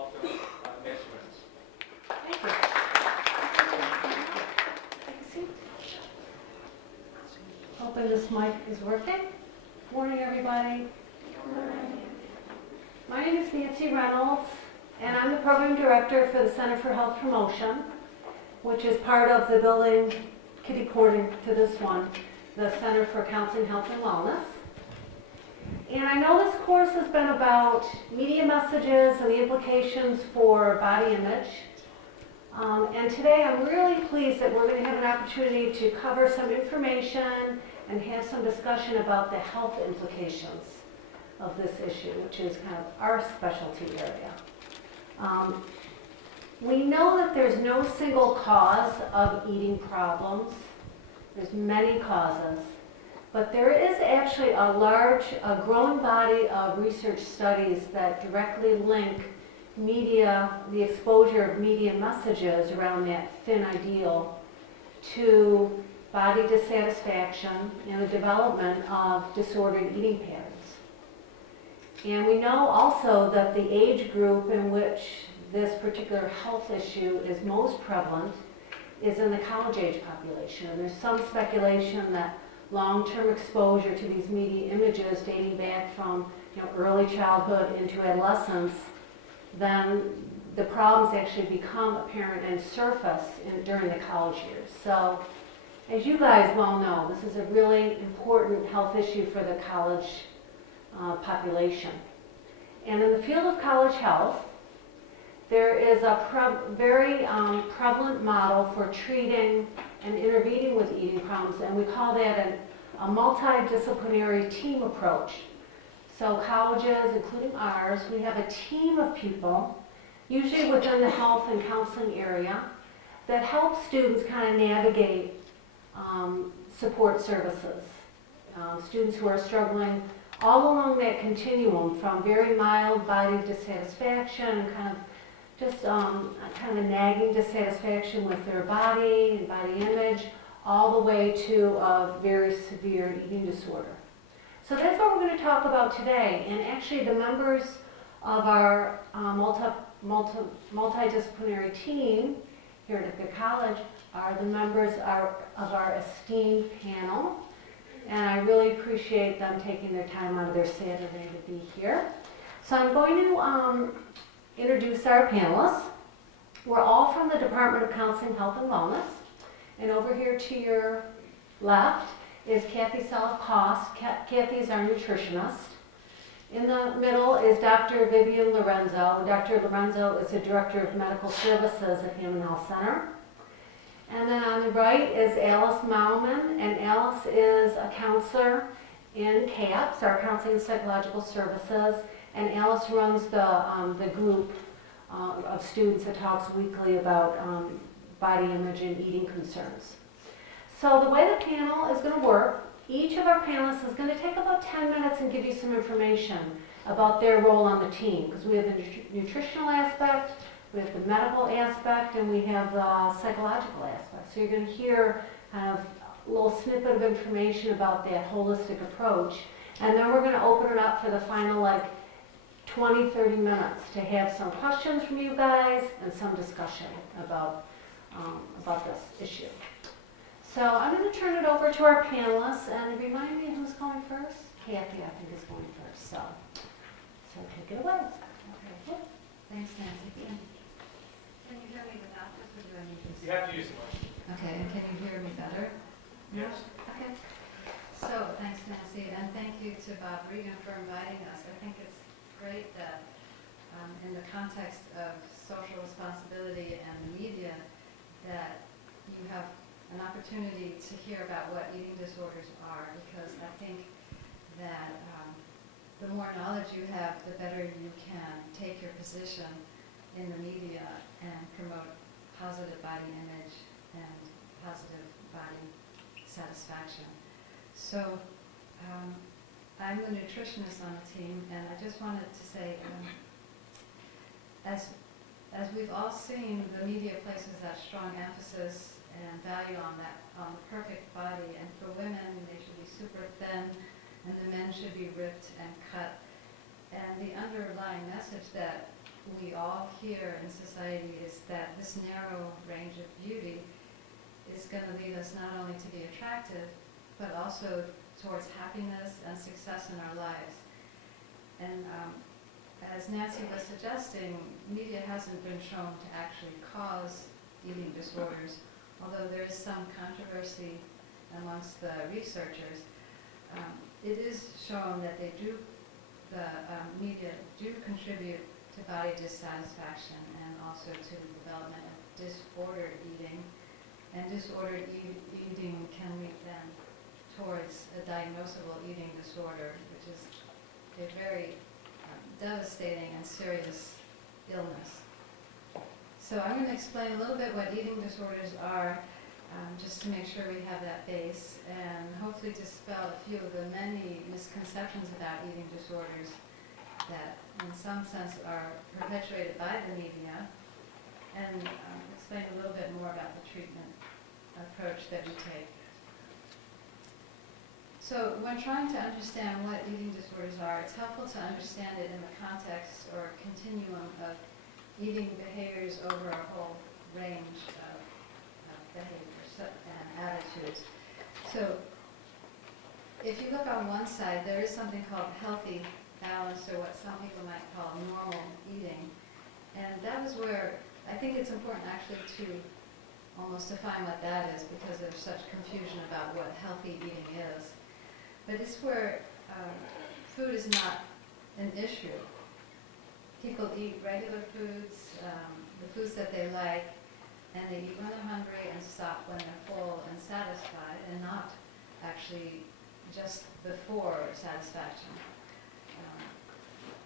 welcome Nutritionist. Thank you. Take a seat. Hoping this mic is working. Good morning, everybody. Good morning. My name is Nancy Reynolds, and I'm the program director for the Center for Health Promotion, which is part of the building kitty-porting to this one, the Center for Counseling, Health, and Wellness. And I know this course has been about media messages and the implications for body image. And today I'm really pleased that we're going to have an opportunity to cover some information and have some discussion about the health implications of this issue, which is kind of our specialty area. We know that there's no single cause of eating problems. There's many causes. But there is actually a growing body of research studies that directly link media, the exposure of media messages around that thin ideal, to body dissatisfaction and the development of disordered eating patterns. And we know also that the age group in which this particular health issue is most prevalent is in the college-age population. And there's some speculation that long-term exposure to these media images dating back from early childhood into adolescence, then the problems actually become apparent and surface during the college years. So, as you guys well know, this is a really important health issue for the college population. And in the field of college health, there is a very prevalent model for treating and intervening with eating problems, and we call that a multidisciplinary team approach. So colleges, including ours, we have a team of people, usually within the health and counseling area, that help students kind of navigate support services. Students who are struggling all along that continuum from very mild body dissatisfaction, kind of just kind of a nagging dissatisfaction with their body and body image, all the way to a very severe eating disorder. So that's what we're going to talk about today. And actually the members of our multidisciplinary team here at Ithaca College are the members of our esteemed panel. And I really appreciate them taking their time out of their Saturday to be here. So I'm going to introduce our panelists. We're all from the Department of Counseling, Health, and Wellness. And over here to your left is Cathy Saloff-Coste. Cathy is our nutritionist. In the middle is Dr. Vivian Lorenzo. Dr. Lorenzo is the Director of Medical Services at Meilman Health Center. And then on the right is Alice Meilman, and Alice is a counselor in CAPS, our Counseling and Psychological Services, and Alice runs the group of students that talks weekly about body image and eating concerns. So the way the panel is going to work, each of our panelists is going to take about 10 minutes and give you some information about their role on the team, because we have the nutritional aspect, we have the medical aspect, and we have the psychological aspect. So you're going to hear kind of a little snippet of information about that holistic approach, and then we're going to open it up for the final 20, 30 minutes to have some questions from you guys and some discussion about this issue. So I'm going to turn it over to our panelists, and remind me who's going first? Cathy, I think, is going first. So take it away. Okay. Thanks, Nancy. Can you hear me without this, or do I need this? You have to use the mic. Okay, and can you hear me better? Yes. Okay. So thanks, Nancy, and thank you to Bob Regan for inviting us. I think it's great that in the context of social responsibility and the media, that you have an opportunity to hear about what eating disorders are, because I think that the more knowledge you have, the better you can take your position in the media and promote positive body image and positive body satisfaction. So I'm the nutritionist on the team, and I just wanted to say, as we've all seen, the media places that strong emphasis and value on the perfect body, and for women, they should be super thin, and the men should be ripped and cut. And the underlying message that we all hear in society is that this narrow range of beauty is going to lead us not only to be attractive, but also towards happiness and success in our lives. And as Nancy was suggesting, media hasn't been shown to actually cause eating disorders, although there is some controversy amongst the researchers. It is shown that the media do contribute to body dissatisfaction and also to the development of disordered eating. And disordered eating can lead then towards a diagnosable eating disorder, which is a very devastating and serious illness. So I'm going to explain a little bit what eating disorders are, just to make sure we have that base, and hopefully dispel a few of the many misconceptions about eating disorders that in some sense are perpetuated by the media, and explain a little bit more about the treatment approach that we take. So when trying to understand what eating disorders are, it's helpful to understand it in the context or continuum of eating behaviors over a whole range of behaviors and attitudes. So if you look on one side, there is something called healthy, balanced, or what some people might call normal eating. And that is where I think it's important actually to almost define what that is, because there's such confusion about what healthy eating is. But it's where food is not an issue. People eat regular foods, the foods that they like, and they eat when they're hungry and stop when they're full and satisfied, and not actually just before satisfaction.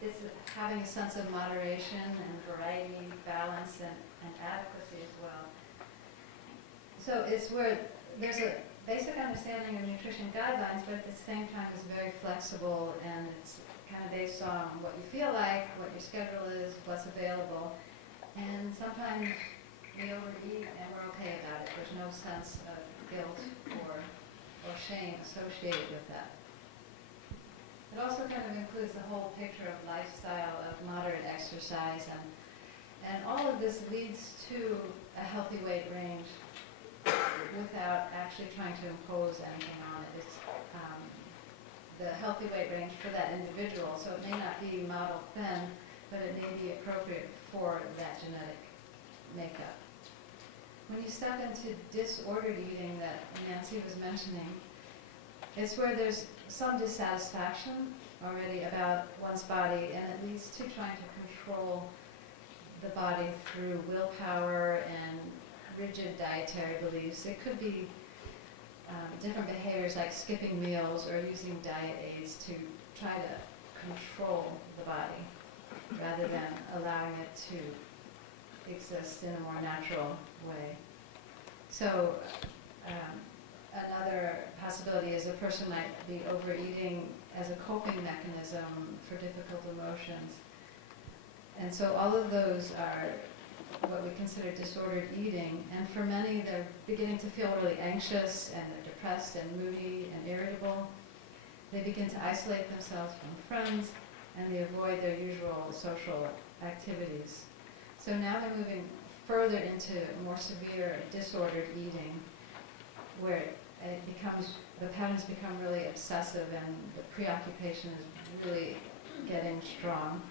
It's having a sense of moderation and variety, balance, and adequacy as well. So it's where there's a basic understanding of nutrition guidelines, but at the same time it's very flexible, and it's kind of based on what you feel like, what your schedule is, what's available. And sometimes we overeat and we're okay about it. There's no sense of guilt or shame associated with that. It also kind of includes the whole picture of lifestyle, of moderate exercise, and all of this leads to a healthy weight range without actually trying to impose anything on it. It's the healthy weight range for that individual, so it may not be model thin, but it may be appropriate for that genetic makeup. When you step into disordered eating that Nancy was mentioning, it's where there's some dissatisfaction already about one's body, and it leads to trying to control the body through willpower and rigid dietary beliefs. It could be different behaviors like skipping meals or using diet aids to try to control the body rather than allowing it to exist in a more natural way. So another possibility is a person might be overeating as a coping mechanism for difficult emotions. And so all of those are what we consider disordered eating, and for many they're beginning to feel really anxious and they're depressed and moody and irritable. They begin to isolate themselves from friends and they avoid their usual social activities. So now they're moving further into more severe disordered eating, where the patterns become really obsessive and the preoccupation is really getting strong.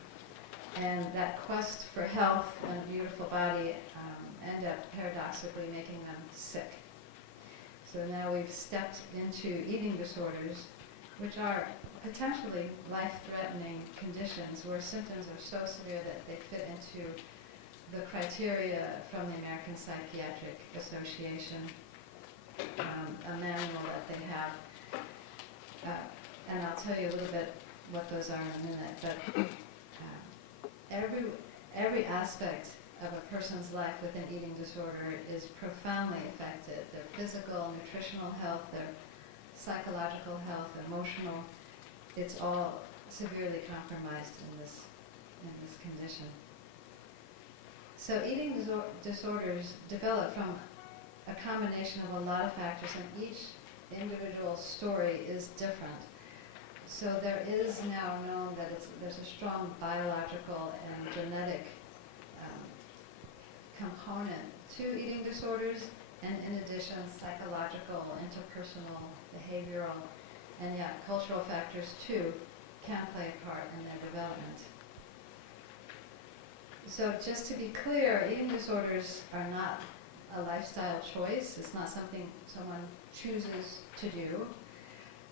And that quest for health and a beautiful body end up paradoxically making them sick. So now we've stepped into eating disorders, which are potentially life-threatening conditions where symptoms are so severe that they fit into the criteria from the American Psychiatric Association, a manual that they have. And I'll tell you a little bit what those are in a minute. But every aspect of a person's life with an eating disorder is profoundly affected. Their physical, nutritional health, their psychological health, emotional, it's all severely compromised in this condition. So eating disorders develop from a combination of a lot of factors, and each individual story is different. So there is now known that there's a strong biological and genetic component to eating disorders, and in addition, psychological, interpersonal, behavioral, and yet cultural factors too can play a part in their development. So just to be clear, eating disorders are not a lifestyle choice. It's not something someone chooses to do.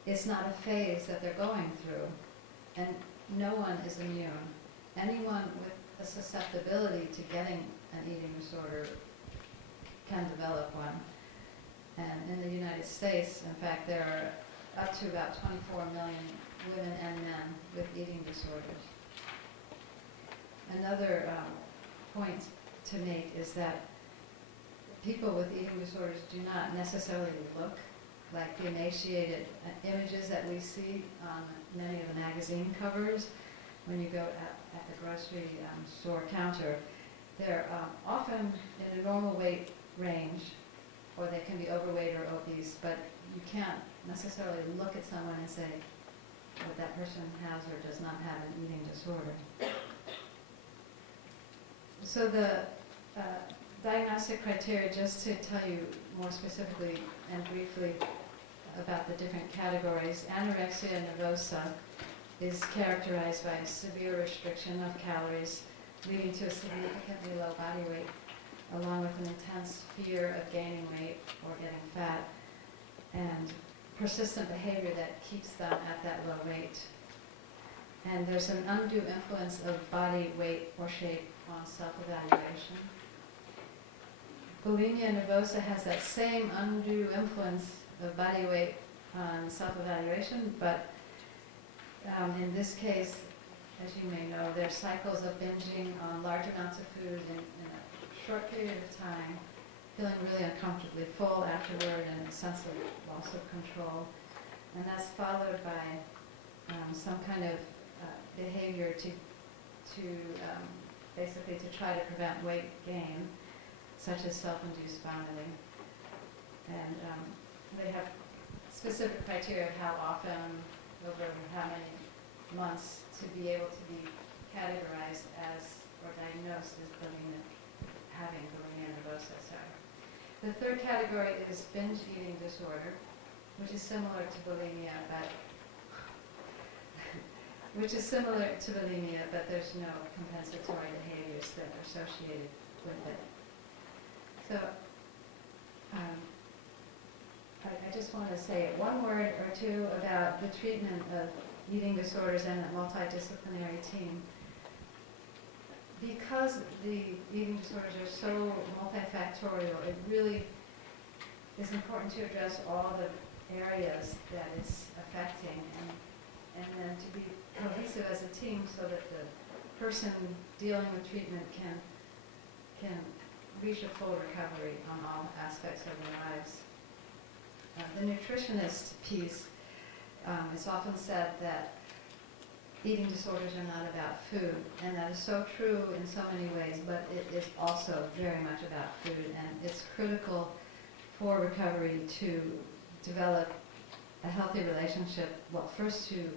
It's not a phase that they're going through. And no one is immune. Anyone with a susceptibility to getting an eating disorder can develop one. And in the United States, in fact, there are up to about 24 million women and men with eating disorders. Another point to make is that people with eating disorders do not necessarily look like the emaciated images that we see on many of the magazine covers when you go at the grocery store counter. They're often in a normal weight range, or they can be overweight or obese, but you can't necessarily look at someone and say that that person has or does not have an eating disorder. So the diagnostic criteria, just to tell you more specifically and briefly about the different categories, anorexia nervosa is characterized by a severe restriction of calories, leading to a significantly low body weight, along with an intense fear of gaining weight or getting fat, and persistent behavior that keeps them at that low weight. And there's an undue influence of body weight or shape on self-evaluation. Bulimia nervosa has that same undue influence of body weight on self-evaluation, but in this case, as you may know, there are cycles of binging on large amounts of food in a short period of time, feeling really uncomfortably full afterward and a sense of loss of control. And that's followed by some kind of behavior to basically to try to prevent weight gain, such as self-induced vomiting. And they have specific criteria of how often, over how many months, to be able to be categorized as or diagnosed as having bulimia nervosa. The third category is binge eating disorder, which is similar to bulimia, but there's no compensatory behaviors that are associated with it. So I just want to say one word or two about the treatment of eating disorders and a multidisciplinary team. Because the eating disorders are so multifactorial, it really is important to address all the areas that it's affecting and then to be cohesive as a team so that the person dealing with treatment can reach a full recovery on all aspects of their lives. The nutritionist piece, it's often said that eating disorders are not about food, and that is so true in so many ways, but it is also very much about food, and it's critical for recovery to develop a healthy relationship, well, first to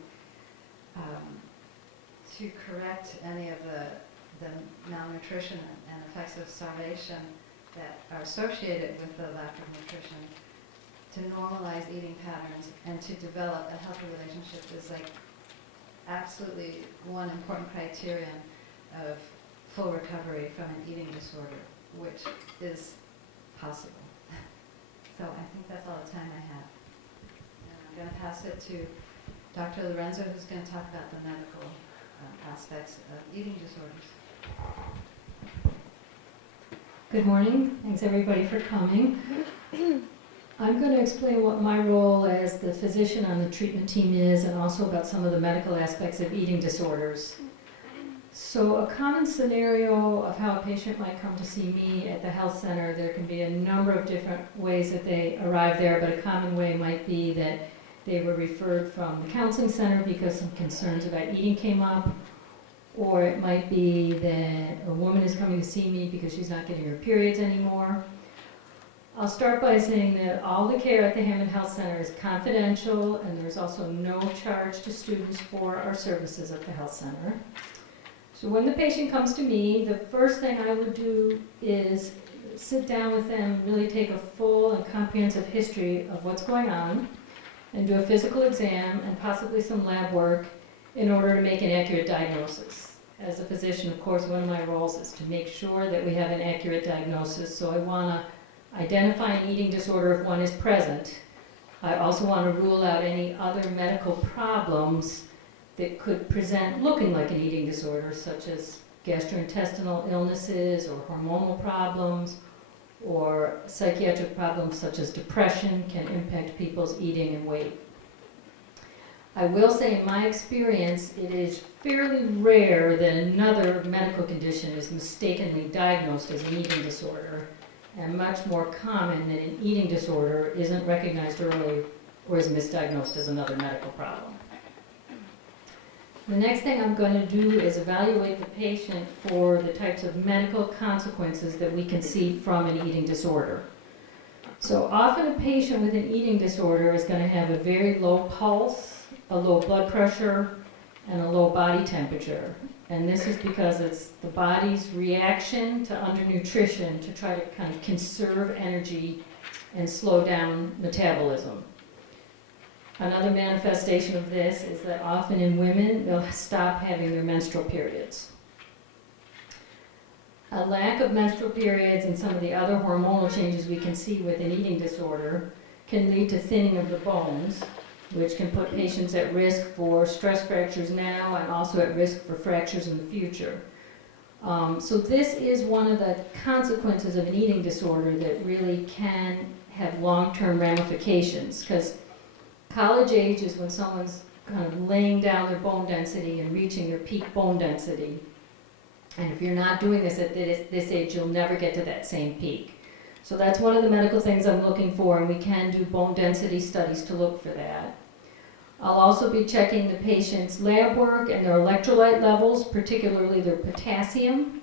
correct any of the malnutrition and effects of starvation that are associated with the lack of nutrition, to normalize eating patterns, and to develop a healthy relationship is like absolutely one important criterion of full recovery from an eating disorder, which is possible. So I think that's all the time I have. And I'm going to pass it to Dr. Lorenzo, who's going to talk about the medical aspects of eating disorders. Good morning. Thanks everybody for coming. I'm going to explain what my role as the physician on the treatment team is, and also about some of the medical aspects of eating disorders. So a common scenario of how a patient might come to see me at the health center, there can be a number of different ways that they arrive there, but a common way might be that they were referred from the counseling center because some concerns about eating came up, or it might be that a woman is coming to see me because she's not getting her periods anymore. I'll start by saying that all the care at the Hammond Health Center is confidential, and there's also no charge to students for our services at the health center. So when the patient comes to me, the first thing I would do is sit down with them, really take a full and comprehensive history of what's going on, and do a physical exam and possibly some lab work in order to make an accurate diagnosis. As a physician, of course, one of my roles is to make sure that we have an accurate diagnosis. So I want to identify an eating disorder if one is present. I also want to rule out any other medical problems that could present looking like an eating disorder, such as gastrointestinal illnesses or hormonal problems, or psychiatric problems such as depression can impact people's eating and weight. I will say in my experience, it is fairly rare that another medical condition is mistakenly diagnosed as an eating disorder, and much more common that an eating disorder isn't recognized early or is misdiagnosed as another medical problem. The next thing I'm going to do is evaluate the patient for the types of medical consequences that we can see from an eating disorder. So often a patient with an eating disorder is going to have a very low pulse, a low blood pressure, and a low body temperature. And this is because it's the body's reaction to undernutrition to try to kind of conserve energy and slow down metabolism. Another manifestation of this is that often in women, they'll stop having their menstrual periods. A lack of menstrual periods and some of the other hormonal changes we can see with an eating disorder can lead to thinning of the bones, which can put patients at risk for stress fractures now and also at risk for fractures in the future. So this is one of the consequences of an eating disorder that really can have long-term ramifications, because college age is when someone's kind of laying down their bone density and reaching their peak bone density. And if you're not doing this at this age, you'll never get to that same peak. So that's one of the medical things I'm looking for, and we can do bone density studies to look for that. I'll also be checking the patient's lab work and their electrolyte levels, particularly their potassium.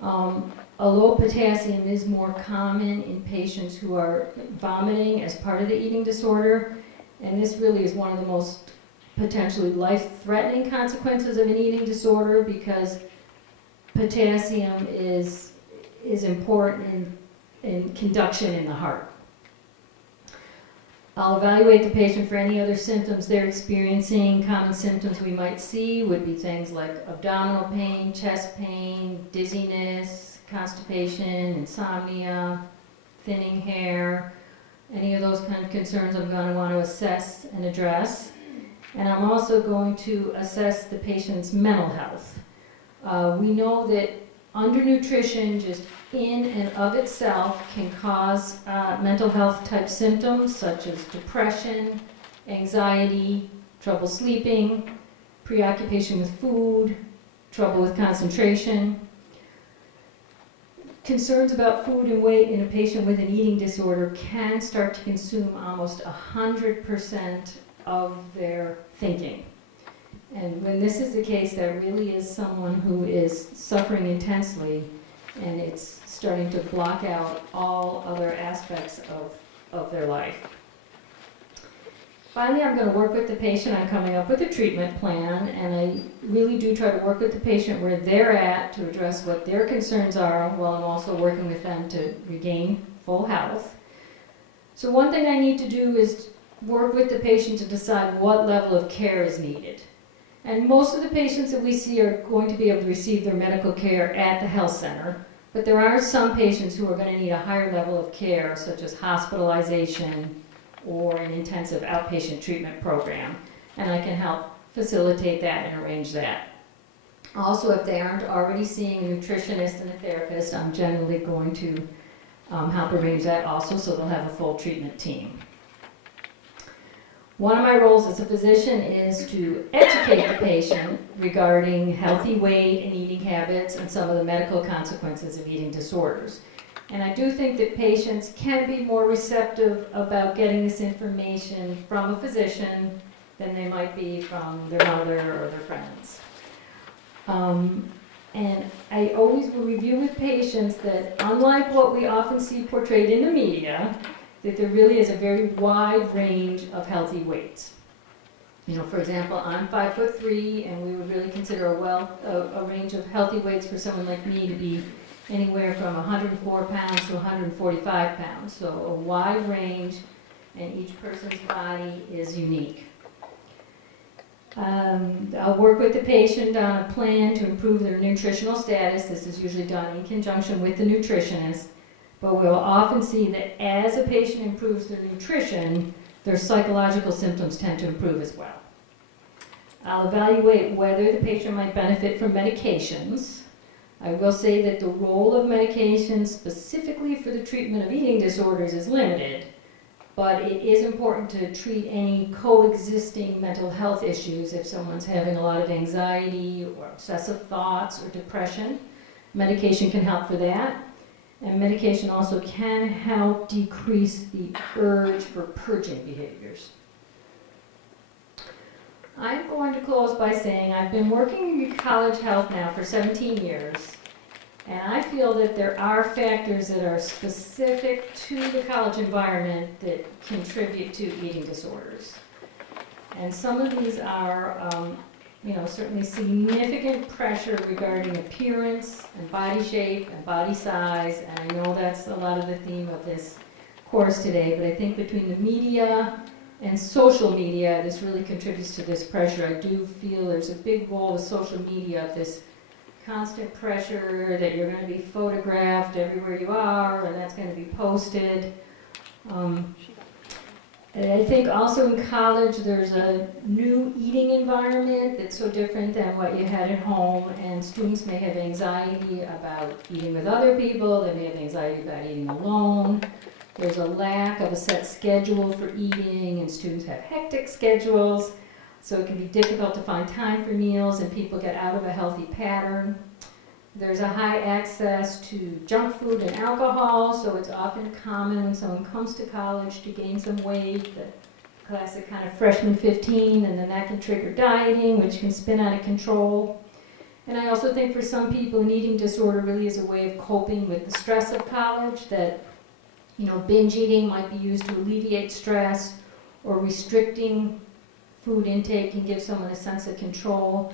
A low potassium is more common in patients who are vomiting as part of the eating disorder. And this really is one of the most potentially life-threatening consequences of an eating disorder, because potassium is important in conduction in the heart. I'll evaluate the patient for any other symptoms they're experiencing. Common symptoms we might see would be things like abdominal pain, chest pain, dizziness, constipation, insomnia, thinning hair. Any of those kind of concerns I'm going to want to assess and address. And I'm also going to assess the patient's mental health. We know that undernutrition just in and of itself can cause mental health type symptoms such as depression, anxiety, trouble sleeping, preoccupation with food, trouble with concentration. Concerns about food and weight in a patient with an eating disorder can start to consume almost 100% of their thinking. And when this is the case, there really is someone who is suffering intensely, and it's starting to block out all other aspects of their life. Finally, I'm going to work with the patient on coming up with a treatment plan, and I really do try to work with the patient where they're at to address what their concerns are, while I'm also working with them to regain full health. So one thing I need to do is work with the patient to decide what level of care is needed. And most of the patients that we see are going to be able to receive their medical care at the health center, but there are some patients who are going to need a higher level of care, such as hospitalization or an intensive outpatient treatment program, and I can help facilitate that and arrange that. Also, if they aren't already seeing a nutritionist and a therapist, I'm generally going to help arrange that also, so they'll have a full treatment team. One of my roles as a physician is to educate the patient regarding healthy weight and eating habits and some of the medical consequences of eating disorders. And I do think that patients can be more receptive about getting this information from a physician than they might be from their mother or their friends. And I always will review with patients that, unlike what we often see portrayed in the media, that there really is a very wide range of healthy weights. For example, I'm 5'3", and we would really consider a range of healthy weights for someone like me to be anywhere from 104 pounds to 145 pounds. So a wide range, and each person's body is unique. I'll work with the patient on a plan to improve their nutritional status. This is usually done in conjunction with the nutritionist, but we'll often see that as a patient improves their nutrition, their psychological symptoms tend to improve as well. I'll evaluate whether the patient might benefit from medications. I will say that the role of medications specifically for the treatment of eating disorders is limited, but it is important to treat any coexisting mental health issues if someone's having a lot of anxiety or obsessive thoughts or depression. Medication can help for that. And medication also can help decrease the urge for purging behaviors. I'm going to close by saying I've been working in college health now for 17 years, and I feel that there are factors that are specific to the college environment that contribute to eating disorders. And some of these are certainly significant pressure regarding appearance and body shape and body size, and I know that's a lot of the theme of this course today, but I think between the media and social media, this really contributes to this pressure. I do feel there's a big role of social media, of this constant pressure that you're going to be photographed everywhere you are, and that's going to be posted. And I think also in college there's a new eating environment that's so different than what you had at home, and students may have anxiety about eating with other people, they may have anxiety about eating alone. There's a lack of a set schedule for eating, and students have hectic schedules, so it can be difficult to find time for meals, and people get out of a healthy pattern. There's a high access to junk food and alcohol, so it's often common when someone comes to college to gain some weight, the classic kind of freshman 15, and then that can trigger dieting, which can spin out of control. And I also think for some people, an eating disorder really is a way of coping with the stress of college, that binge eating might be used to alleviate stress, or restricting food intake can give someone a sense of control.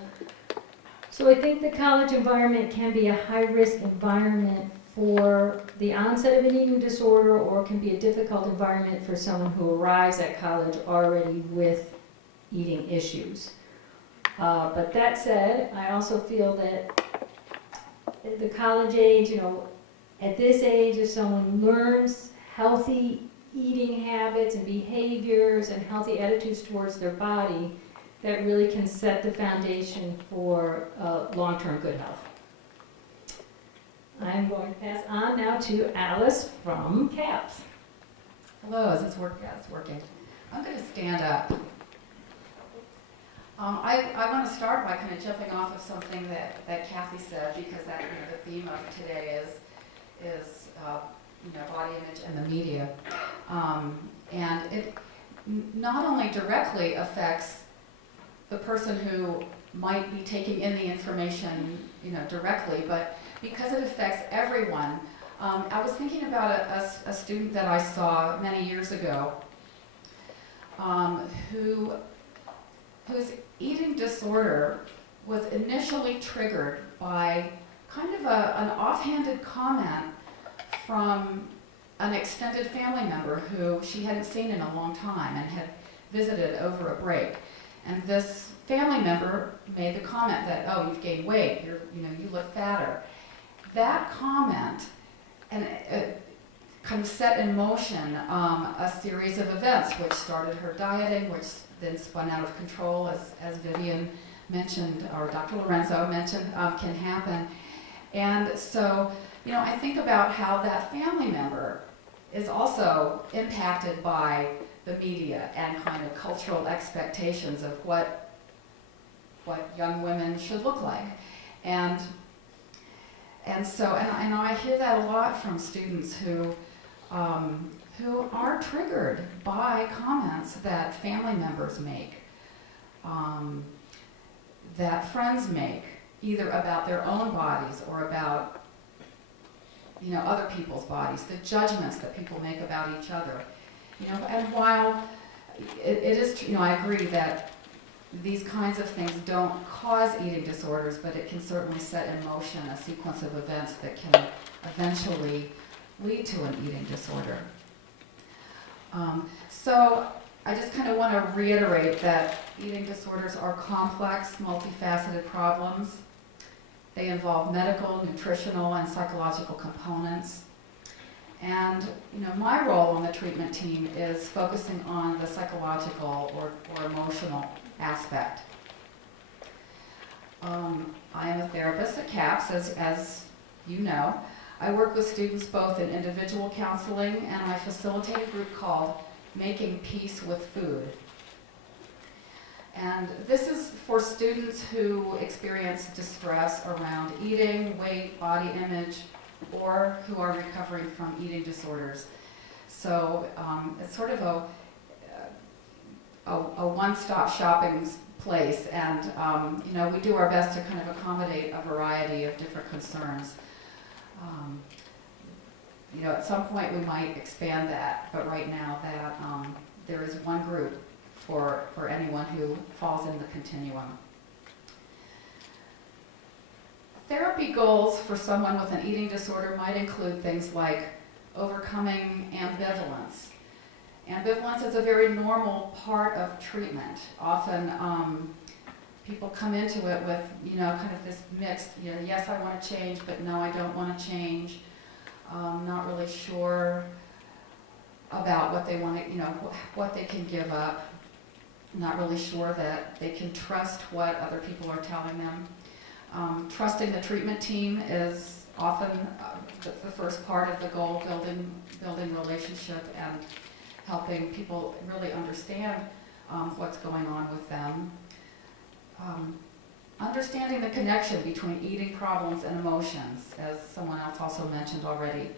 So I think the college environment can be a high-risk environment for the onset of an eating disorder, or can be a difficult environment for someone who arrives at college already with eating issues. But that said, I also feel that at the college age, at this age, if someone learns healthy eating habits and behaviors and healthy attitudes towards their body, that really can set the foundation for long-term good health. I'm going to pass on now to Alice from CAPS. Hello, is this working? Yeah, it's working. I'm going to stand up. I want to start by kind of jumping off of something that Cathy said, because that the theme of today is body image and the media, and it not only directly affects the person who might be taking in the information, directly, but because it affects everyone. I was thinking about a student that I saw many years ago, whose eating disorder was initially triggered by kind of an offhanded comment from an extended family member who she hadn't seen in a long time and had visited over a break. And this family member made the comment that, oh, you've gained weight, you look fatter. That comment kind of set in motion a series of events, which started her dieting, which then spun out of control, as Vivian mentioned, or Dr. Lorenzo mentioned, can happen. And so, I think about how that family member is also impacted by the media and kind of cultural expectations of what young women should look like. And I hear that a lot from students who are triggered by comments that family members make, that friends make, either about their own bodies or about other people's bodies, the judgments that people make about each other. And while it is, I agree that these kinds of things don't cause eating disorders, but it can certainly set in motion a sequence of events that can eventually lead to an eating disorder. So I just kind of want to reiterate that eating disorders are complex, multifaceted problems. They involve medical, nutritional, and psychological components. And my role on the treatment team is focusing on the psychological or emotional aspect. I am a therapist at CAPS, as you know. I work with students both in individual counseling, and I facilitate a group called Making Peace with Food. And this is for students who experience distress around eating, weight, body image, or who are recovering from eating disorders. So it's sort of a one-stop shopping place, and we do our best to kind of accommodate a variety of different concerns. At some point we might expand that, but right now that there is one group for anyone who falls in the continuum. Therapy goals for someone with an eating disorder might include things like overcoming ambivalence. Ambivalence is a very normal part of treatment. Often people come into it with, kind of this mixed, yes, I want to change, but no, I don't want to change. Not really sure about what they want to, what they can give up. Not really sure that they can trust what other people are telling them. Trusting the treatment team is often the first part of the goal, building relationship and helping people really understand what's going on with them. Understanding the connection between eating problems and emotions, as someone else also mentioned already,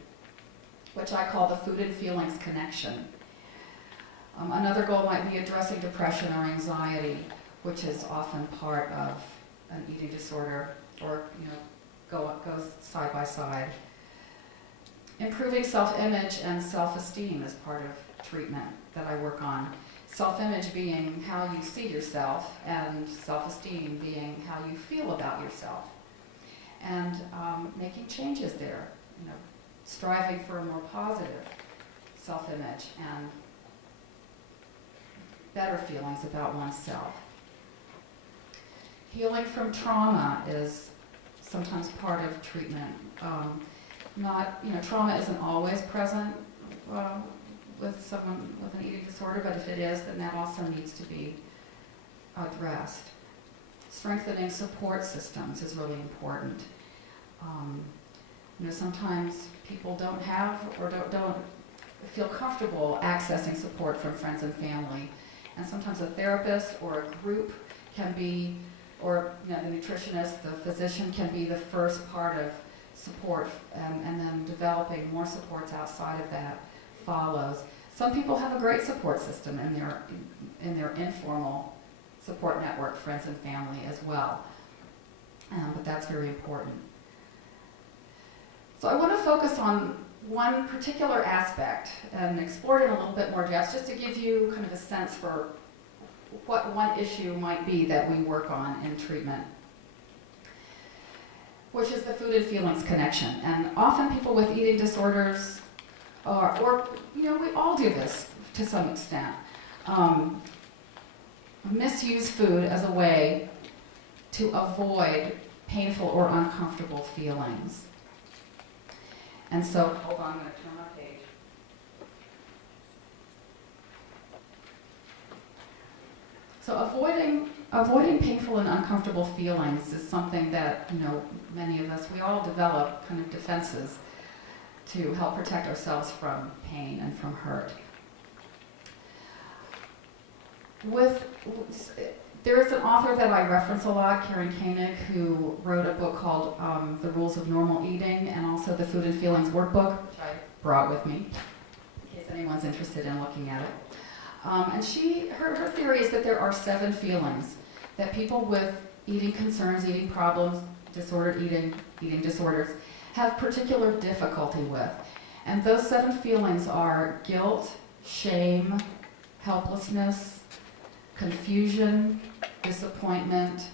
which I call the food and feelings connection. Another goal might be addressing depression or anxiety, which is often part of an eating disorder, or goes side by side. Improving self-image and self-esteem is part of treatment that I work on. Self-image being how you see yourself, and self-esteem being how you feel about yourself. And making changes there, striving for a more positive self-image and better feelings about oneself. Healing from trauma is sometimes part of treatment. Trauma isn't always present with someone with an eating disorder, but if it is, then that also needs to be addressed. Strengthening support systems is really important. Sometimes people don't have or don't feel comfortable accessing support from friends and family, and sometimes a therapist or a group can be, or the nutritionist, the physician can be the first part of support, and then developing more supports outside of that follows. Some people have a great support system in their informal support network, friends and family as well, but that's very important. So I want to focus on one particular aspect and explore it in a little bit more depth, just to give you kind of a sense for what one issue might be that we work on in treatment, which is the food and feelings connection. And often people with eating disorders we all do this to some extent, misuse food as a way to avoid painful or uncomfortable feelings. And so, hold on, I'm going to turn my page. So avoiding painful and uncomfortable feelings is something that, many of us, we all develop kind of defenses to help protect ourselves from pain and from hurt. There is an author that I reference a lot, Karen Koenig, who wrote a book called The Rules of Normal Eating, and also the Food and Feelings Workbook, which I brought with me, in case anyone's interested in looking at it. And her theory is that there are 7 feelings that people with eating concerns, eating problems, disordered eating disorders, have particular difficulty with. And those 7 feelings are guilt, shame, helplessness, confusion, disappointment,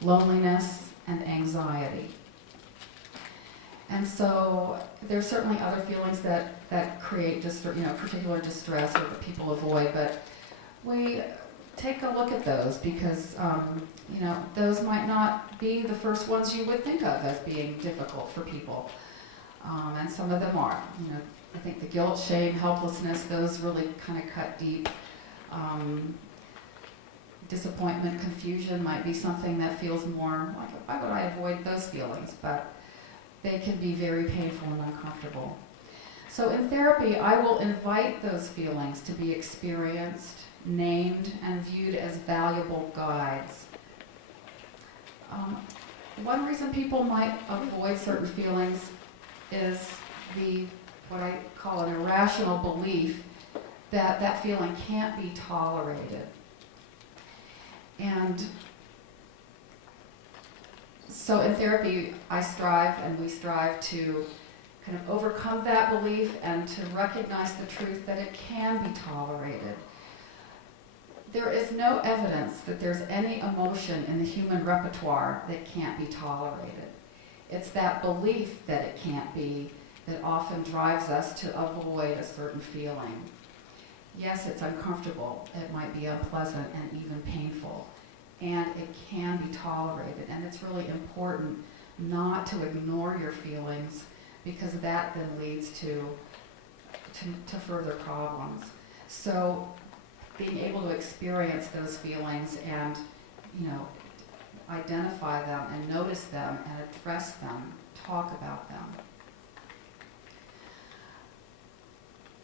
loneliness, and anxiety. And so there's certainly other feelings that create particular distress or that people avoid, but we take a look at those because those might not be the first ones you would think of as being difficult for people, and some of them are. I think the guilt, shame, helplessness, those really kind of cut deep. Disappointment, confusion might be something that feels more like, why would I avoid those feelings? But they can be very painful and uncomfortable. So in therapy, I will invite those feelings to be experienced, named, and viewed as valuable guides. One reason people might avoid certain feelings is what I call an irrational belief that that feeling can't be tolerated. And so in therapy, we strive to kind of overcome that belief and to recognize the truth that it can be tolerated. There is no evidence that there's any emotion in the human repertoire that can't be tolerated. It's that belief that it can't be that often drives us to avoid a certain feeling. Yes, it's uncomfortable, it might be unpleasant and even painful, and it can be tolerated. And it's really important not to ignore your feelings because that then leads to further problems. So being able to experience those feelings and identify them and notice them and address them, talk about them.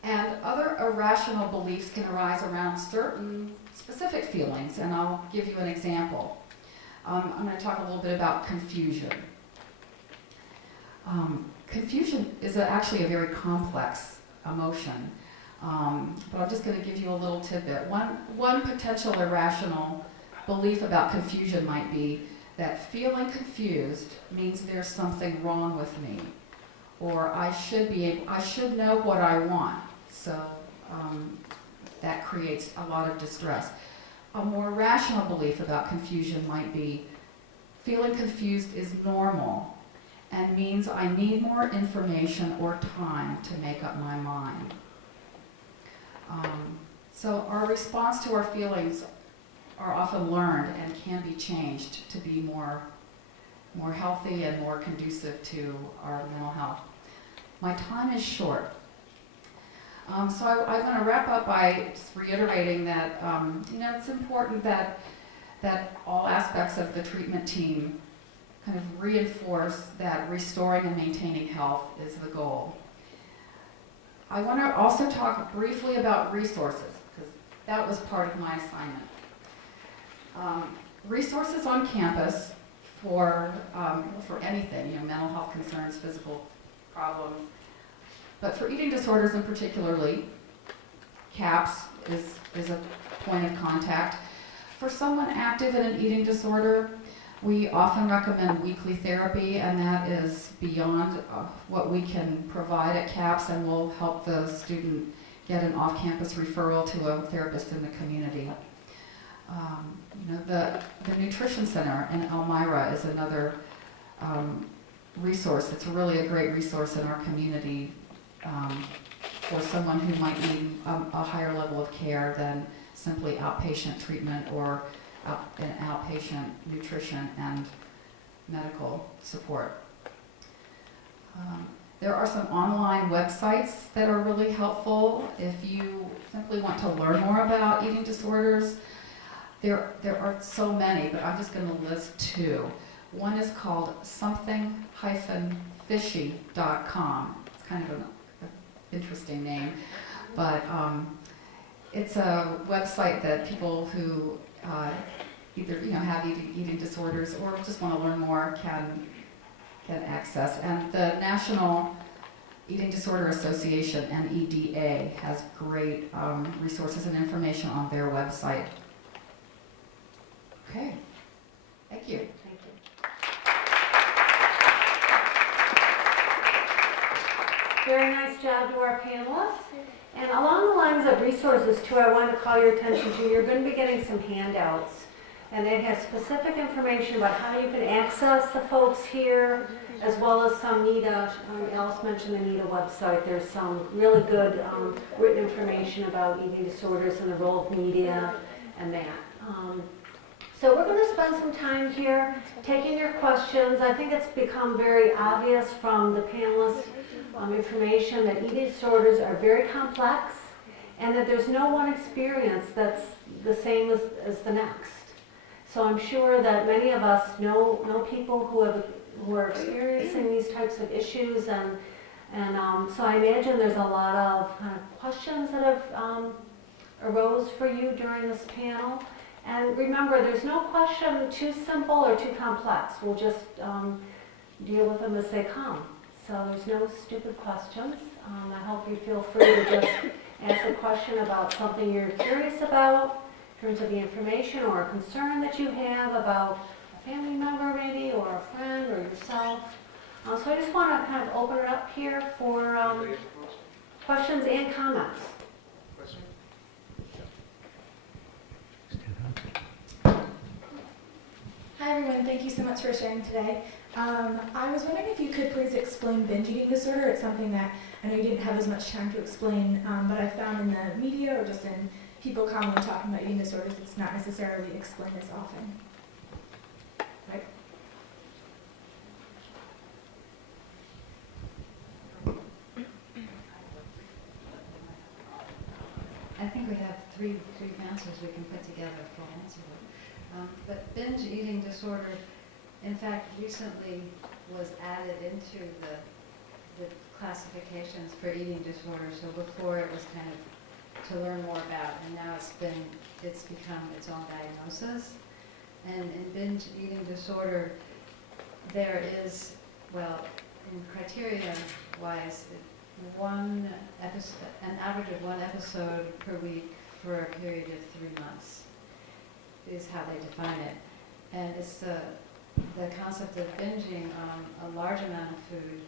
And other irrational beliefs can arise around certain specific feelings, and I'll give you an example. I'm going to talk a little bit about confusion. Confusion is actually a very complex emotion, but I'm just going to give you a little tidbit. One potential irrational belief about confusion might be that feeling confused means there's something wrong with me, or I should know what I want. So that creates a lot of distress. A more rational belief about confusion might be feeling confused is normal and means I need more information or time to make up my mind. So our response to our feelings are often learned and can be changed to be more healthy and more conducive to our mental health. My time is short. So I'm going to wrap up by just reiterating that it's important that all aspects of the treatment team kind of reinforce that restoring and maintaining health is the goal. I want to also talk briefly about resources, because that was part of my assignment. Resources on campus for anything, mental health concerns, physical problems. But for eating disorders in particularly, CAPS is a point of contact. For someone active in an eating disorder, we often recommend weekly therapy, and that is beyond what we can provide at CAPS, and will help the student get an off-campus referral to a therapist in the community. The Nutrition Center in Elmira is another resource. It's really a great resource in our community for someone who might need a higher level of care than simply outpatient treatment or an outpatient nutrition and medical support. There are some online websites that are really helpful if you simply want to learn more about eating disorders. There are so many, but I'm just going to list two. One is called something-fishy.com. It's kind of an interesting name, but it's a website that people who either have eating disorders or just want to learn more can access. And the National Eating Disorder Association, NEDA, has great resources and information on their website. Okay, thank you. Thank you. Very nice job to our panelists. And along the lines of resources too, I want to call your attention to, you're going to be getting some handouts And it has specific information about how you can access the folks here, as well as some NETA, Alice mentioned the NETA website. There's some really good written information about eating disorders and the role of media and that. So we're going to spend some time here taking your questions. I think it's become very obvious from the panelists' information that eating disorders are very complex and that there's no one experience that's the same as the next. So I'm sure that many of us know people who are experiencing these types of issues, and so I imagine there's a lot of kind of questions that have arose for you during this panel. And remember, there's no question too simple or too complex. We'll just deal with them as they come. So there's no stupid questions. I hope you feel free to just ask a question about something you're curious about in terms of the information or a concern that you have about a family member maybe, or a friend, or yourself. So I just want to kind of open it up here for questions and comments. Hi everyone, thank you so much for sharing today. I was wondering if you could please explain binge eating disorder. It's something that I know you didn't have as much time to explain, but I found in the media or just in people commonly talking about eating disorders, it's not necessarily explained as often. Right? I think we have three answers we can put together for answer. But binge eating disorder, in fact, recently was added into the classifications for eating disorders. So before it was kind of to learn more about, and now it's become its own diagnosis. And in binge eating disorder, there is, well, in criteria-wise, an average of one episode per week for a period of 3 months is how they define it. And it's the concept of binging on a large amount of food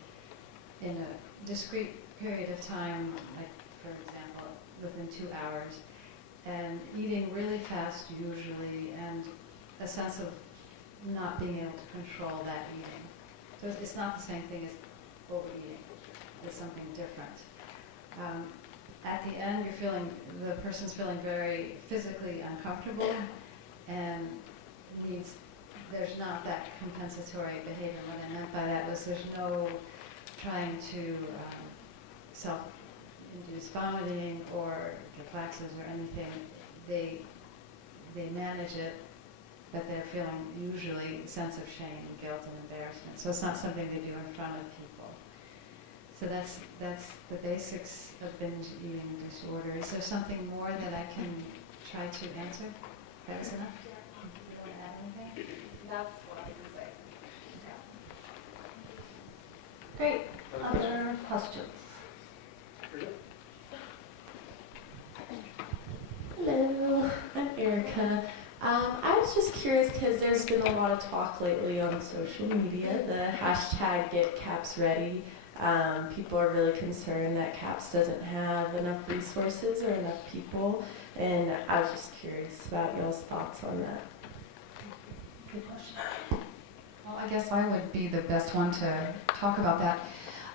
in a discrete period of time, like for example, within 2 hours, and eating really fast usually, and a sense of not being able to control that eating. So it's not the same thing as overeating. It's something different. At the end, the person's feeling very physically uncomfortable, and there's not that compensatory behavior. What I meant by that was there's no trying to self-induce vomiting or reflexes or anything. They manage it, but they're feeling usually a sense of shame, guilt, and embarrassment. So it's not something they do in front of people. So that's the basics of binge eating disorder. Is there something more that I can try to answer? That's enough? You want to add anything? That's what I was going to say. Great. Other questions? Hello, I'm Erica. I was just curious because there's been a lot of talk lately on social media, the hashtag #GetCapsReady. People are really concerned that CAPS doesn't have enough resources or enough people, and I was just curious about y'all's thoughts on that. Good question. Well, I guess I would be the best one to talk about that.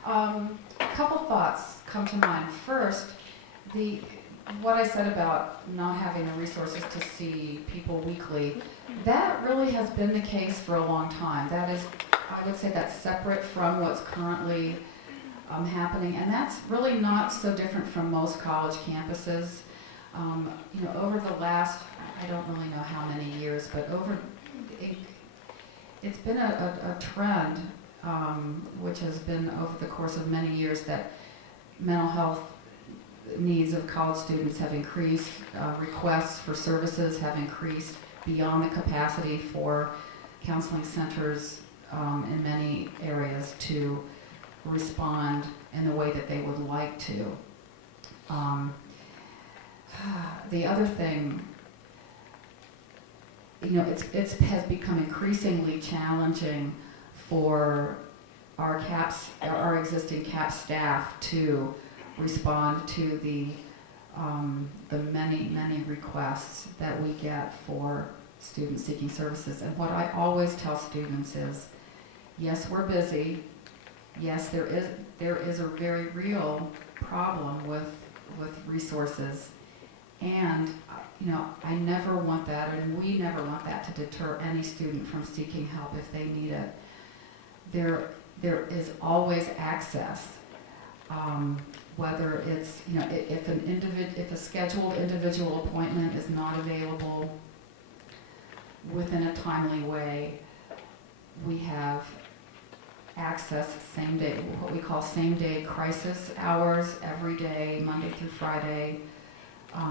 A couple thoughts come to mind. First, what I said about not having the resources to see people weekly, that really has been the case for a long time. That is, I would say that's separate from what's currently happening, and that's really not so different from most college campuses. Over the last, I don't really know how many years, but it's been a trend, which has been over the course of many years, that mental health needs of college students have increased, requests for services have increased beyond the capacity for counseling centers in many areas to respond in the way that they would like to. The other thing, it has become increasingly challenging for our existing CAPS staff to respond to the many requests that we get for students seeking services. And what I always tell students is, yes, we're busy. Yes, there is a very real problem with resources. And, I never want that, and we never want that to deter any student from seeking help if they need it. There is always access. Whether it's, if a scheduled individual appointment is not available within a timely way, we have access same day, what we call same day crisis hours every day, Monday through Friday,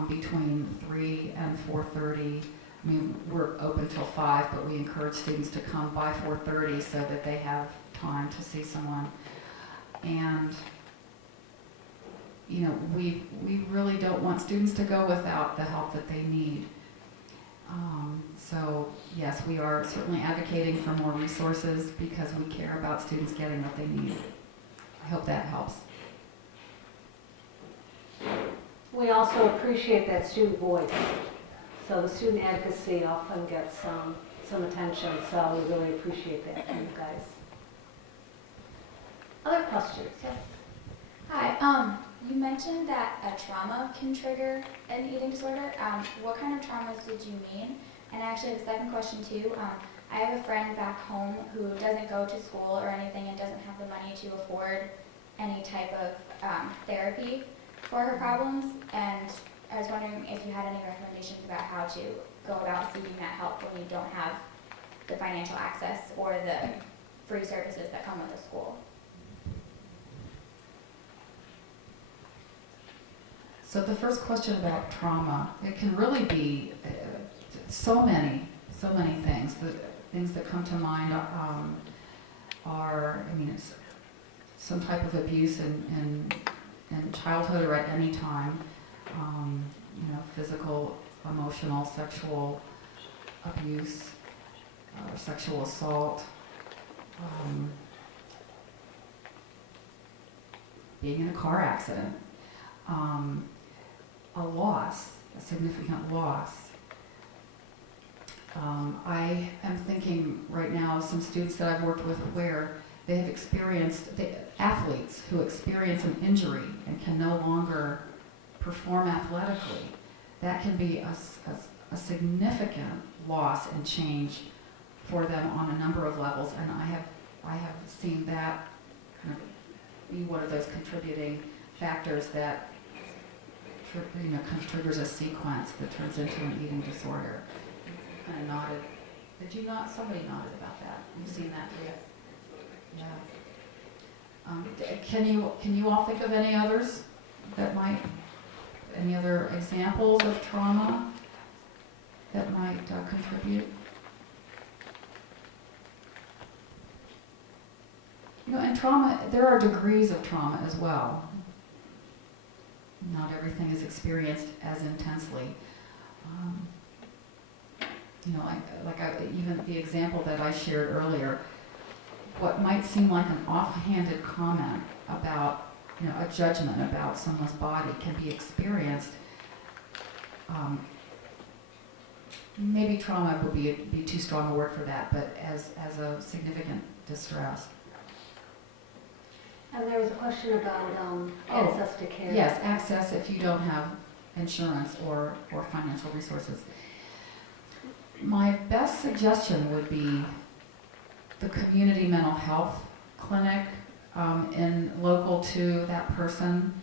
between 3 and 4:30. I mean, we're open till 5, but we encourage students to come by 4:30 so that they have time to see someone. And we really don't want students to go without the help that they need. So yes, we are certainly advocating for more resources because we care about students getting what they need. I hope that helps. We also appreciate that student voice. So the student advocacy often gets some attention, so we really appreciate that from you guys. Other questions? Yes. Hi, you mentioned that a trauma can trigger an eating disorder. What kind of traumas did you mean? And I actually have a second question too. I have a friend back home who doesn't go to school or anything and doesn't have the money to afford any type of therapy for her problems. And I was wondering if you had any recommendations about how to go about seeking that help when you don't have the financial access or the free services that come with a school. So the first question about trauma, it can really be so many things. The things that come to mind are, it's some type of abuse in childhood or at any time, physical, emotional, sexual abuse, sexual assault, being in a car accident, a loss, a significant loss. I am thinking right now of some students that I've worked with where they have experienced, athletes who experience an injury and can no longer perform athletically. That can be a significant loss and change for them on a number of levels, and I have seen that kind of be one of those contributing factors that kind of triggers a sequence that turns into an eating disorder. You kind of nodded. Did you not? Somebody nodded about that. You've seen that, yeah. Can you all think of any others that might, any other examples of trauma that might contribute? And trauma, there are degrees of trauma as well. Not everything is experienced as intensely. Even the example that I shared earlier, what might seem like an offhanded comment about, a judgment about someone's body can be experienced. Maybe trauma would be too strong a word for that, but as a significant distress. And there was a question about access to care. Yes, access if you don't have insurance or financial resources. My best suggestion would be the community mental health clinic in local to that person.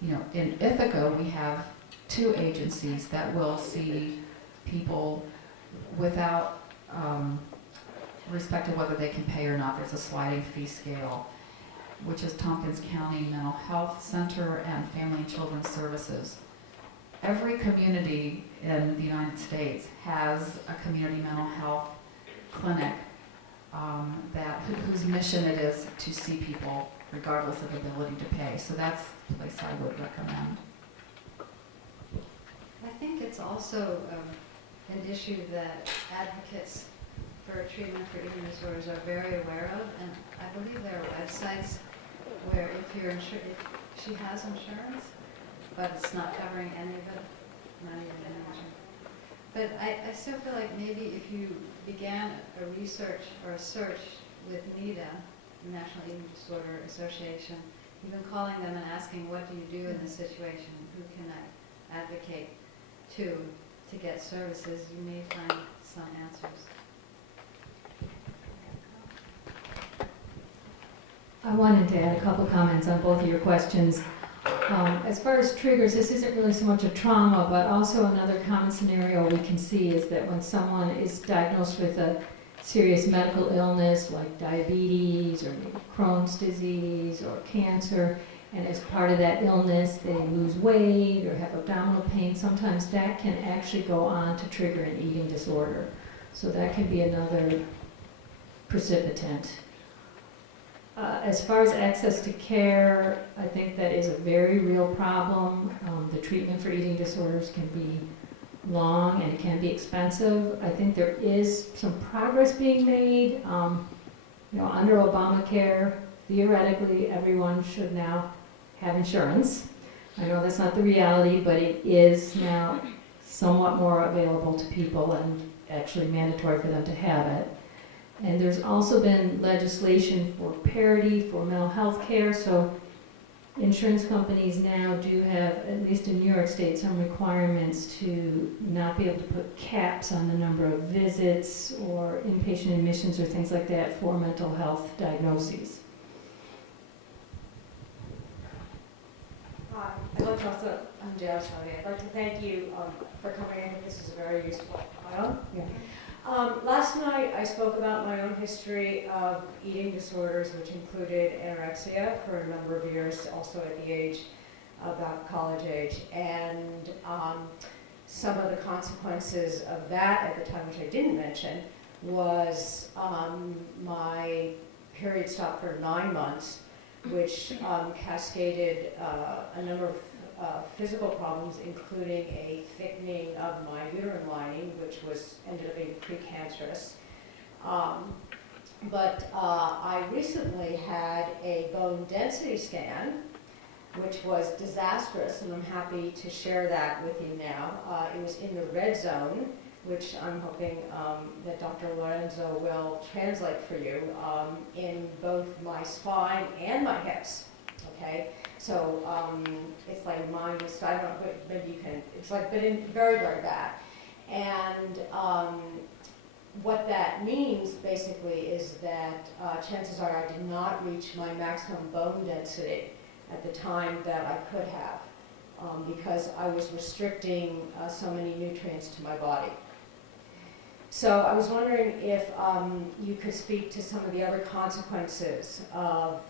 In Ithaca we have 2 agencies that will see people without respect to whether they can pay or not. There's a sliding fee scale, which is Tompkins County Mental Health Center and Family and Children's Services. Every community in the United States has a community mental health clinic whose mission it is to see people regardless of ability to pay. So that's the place I would recommend. I think it's also an issue that advocates for treatment for eating disorders are very aware of, and I believe there are websites where if she has insurance, but it's not covering any of it, not even any insurance. But I still feel like maybe if you began a research or a search with NEDA, National Eating Disorder Association, even calling them and asking, what do you do in this situation? Who can I advocate to get services? You may find some answers. I wanted to add a couple comments on both of your questions. As far as triggers, this isn't really so much a trauma, but also another common scenario we can see is that when someone is diagnosed with a serious medical illness like diabetes or maybe Crohn's disease or cancer, and as part of that illness they lose weight or have abdominal pain, sometimes that can actually go on to trigger an eating disorder. So that can be another precipitant. As far as access to care, I think that is a very real problem. The treatment for eating disorders can be long and it can be expensive. I think there is some progress being made. Under Obamacare, theoretically, everyone should now have insurance. I know that's not the reality, but it is now somewhat more available to people and actually mandatory for them to have it. And there's also been legislation for parity for mental health care, so insurance companies now do have, at least in New York State, some requirements to not be able to put caps on the number of visits or inpatient admissions or things like that for mental health diagnoses. Hi, I'd like to also, I'm Jared Shawty. I'd like to thank you for coming. I think this is a very useful file. Yeah. Last night I spoke about my own history of eating disorders, which included anorexia for a number of years, also at the age, about college age, and some of the consequences of that at the time, which I didn't mention, was my period stopped for 9 months, which cascaded a number of physical problems, including a thickening of my uterine lining, which ended up being precancerous. But I recently had a bone density scan, which was disastrous, and I'm happy to share that with you now. It was in the red zone, which I'm hoping that Dr. Lorenzo will translate for you, in both my spine and my hips, okay? So it's like mine is, I don't know, but maybe you can, it's like, but in very, very bad. And what that means basically is that chances are I did not reach my maximum bone density at the time that I could have, because I was restricting so many nutrients to my body. So I was wondering if you could speak to some of the other consequences of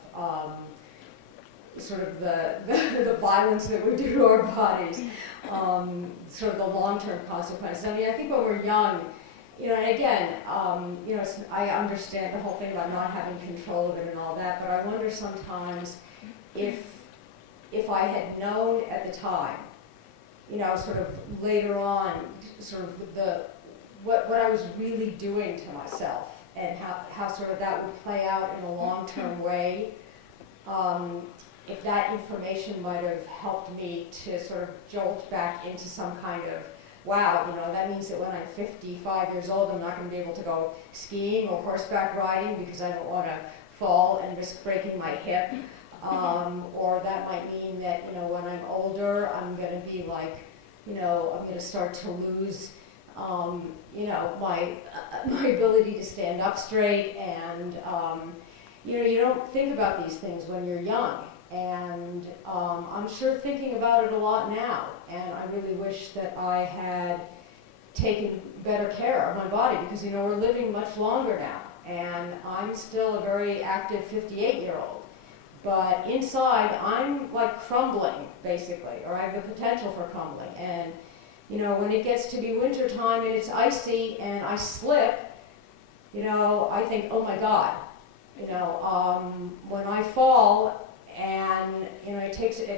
sort of the violence that we do to our bodies, sort of the long-term consequences. I mean, I think when we're young, and again, I understand the whole thing about not having control of it and all that, but I wonder sometimes if I had known at the time, sort of later on, sort of what I was really doing to myself and how sort of that would play out in a long-term way, if that information might have helped me to sort of jolt back into some kind of, wow, that means that when I'm 55 years old, I'm not going to be able to go skiing or horseback riding because I don't want to fall and risk breaking my hip. Or that might mean that, when I'm older, I'm going to be like, I'm going to start to lose, my ability to stand up straight. And, you don't think about these things when you're young. And I'm sure thinking about it a lot now. And I really wish that I had taken better care of my body because, we're living much longer now. And I'm still a very active 58-year-old. But inside, I'm like crumbling, basically, or I have the potential for crumbling. And, when it gets to be winter time and it's icy and I slip, I think, oh my God, when I fall and, it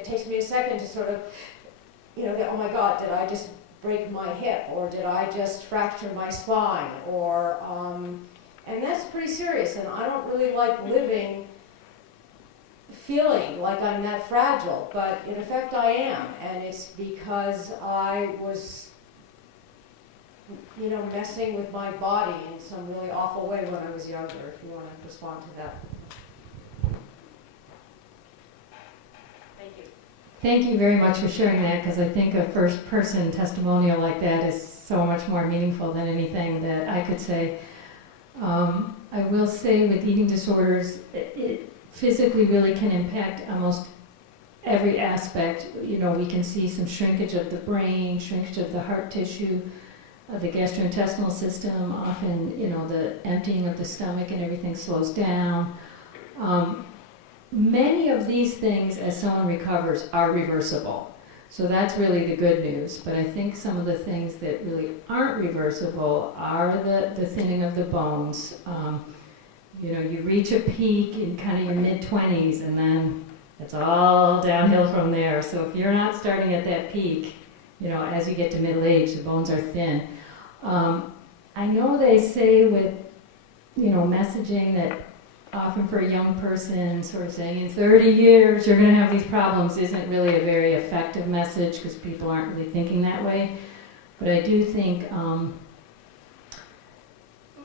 takes me a second to sort of, that, oh my God, did I just break my hip or did I just fracture my spine or, and that's pretty serious. And I don't really like living feeling like I'm that fragile, but in effect I am, and it's because I was you know, messing with my body in some really awful way when I was younger, if you want to respond to that. Thank you. Thank you very much for sharing that, because I think a first-person testimonial like that is so much more meaningful than anything that I could say. I will say with eating disorders, it physically really can impact almost every aspect. You know, we can see some shrinkage of the brain, shrinkage of the heart tissue, of the gastrointestinal system. Often, you know, the emptying of the stomach and everything slows down. Many of these things, as someone recovers, are reversible. So that's really the good news. But I think some of the things that really aren't reversible are the thinning of the bones. You know, you reach a peak in kind of your mid-20s, and then it's all downhill from there. So if you're not starting at that peak, you know, as you get to middle age, the bones are thin. I know they say with, you know, messaging that often for a young person, sort of saying in 30 years you're going to have these problems isn't really a very effective message, because people aren't really thinking that way. But I do think,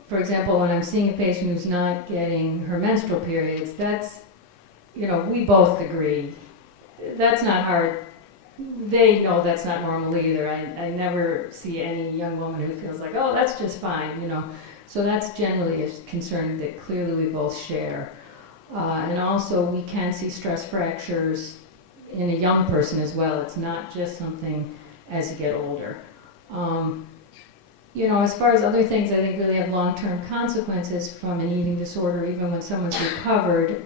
for example, when I'm seeing a patient who's not getting her menstrual periods, that's, you know, we both agree, that's not hard. They know that's not normal either. I never see any young woman who feels like, oh, that's just fine, you know. So that's generally a concern that clearly we both share. And also we can see stress fractures in a young person as well. It's not just something as you get older. You know, as far as other things I think really have long-term consequences from an eating disorder, even when someone's recovered,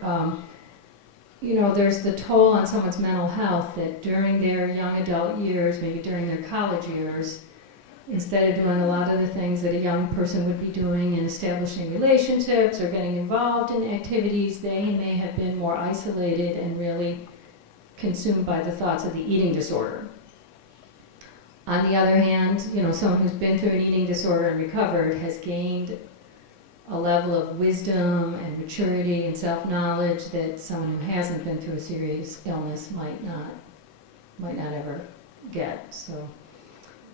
you know, there's the toll on someone's mental health that during their young adult years, maybe during their college years, instead of doing a lot of the things that a young person would be doing in establishing relationships or getting involved in activities, they may have been more isolated and really consumed by the thoughts of the eating disorder. On the other hand, you know, someone who's been through an eating disorder and recovered has gained a level of wisdom and maturity and self-knowledge that someone who hasn't been through a serious illness might not ever get. So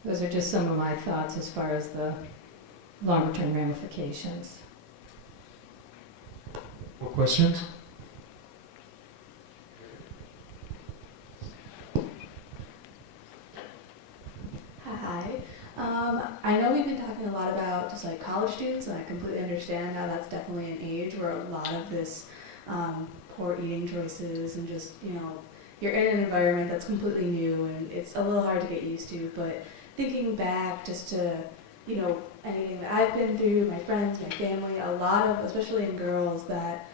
those are just some of my thoughts as far as the longer-term ramifications. More questions? Hi. I know we've been talking a lot about just like college students, and I completely understand how that's definitely an age where a lot of this poor eating choices and just, you know, you're in an environment that's completely new and it's a little hard to get used to. But thinking back just to, you know, anything that I've been through, my friends, my family, a lot of, especially in girls, that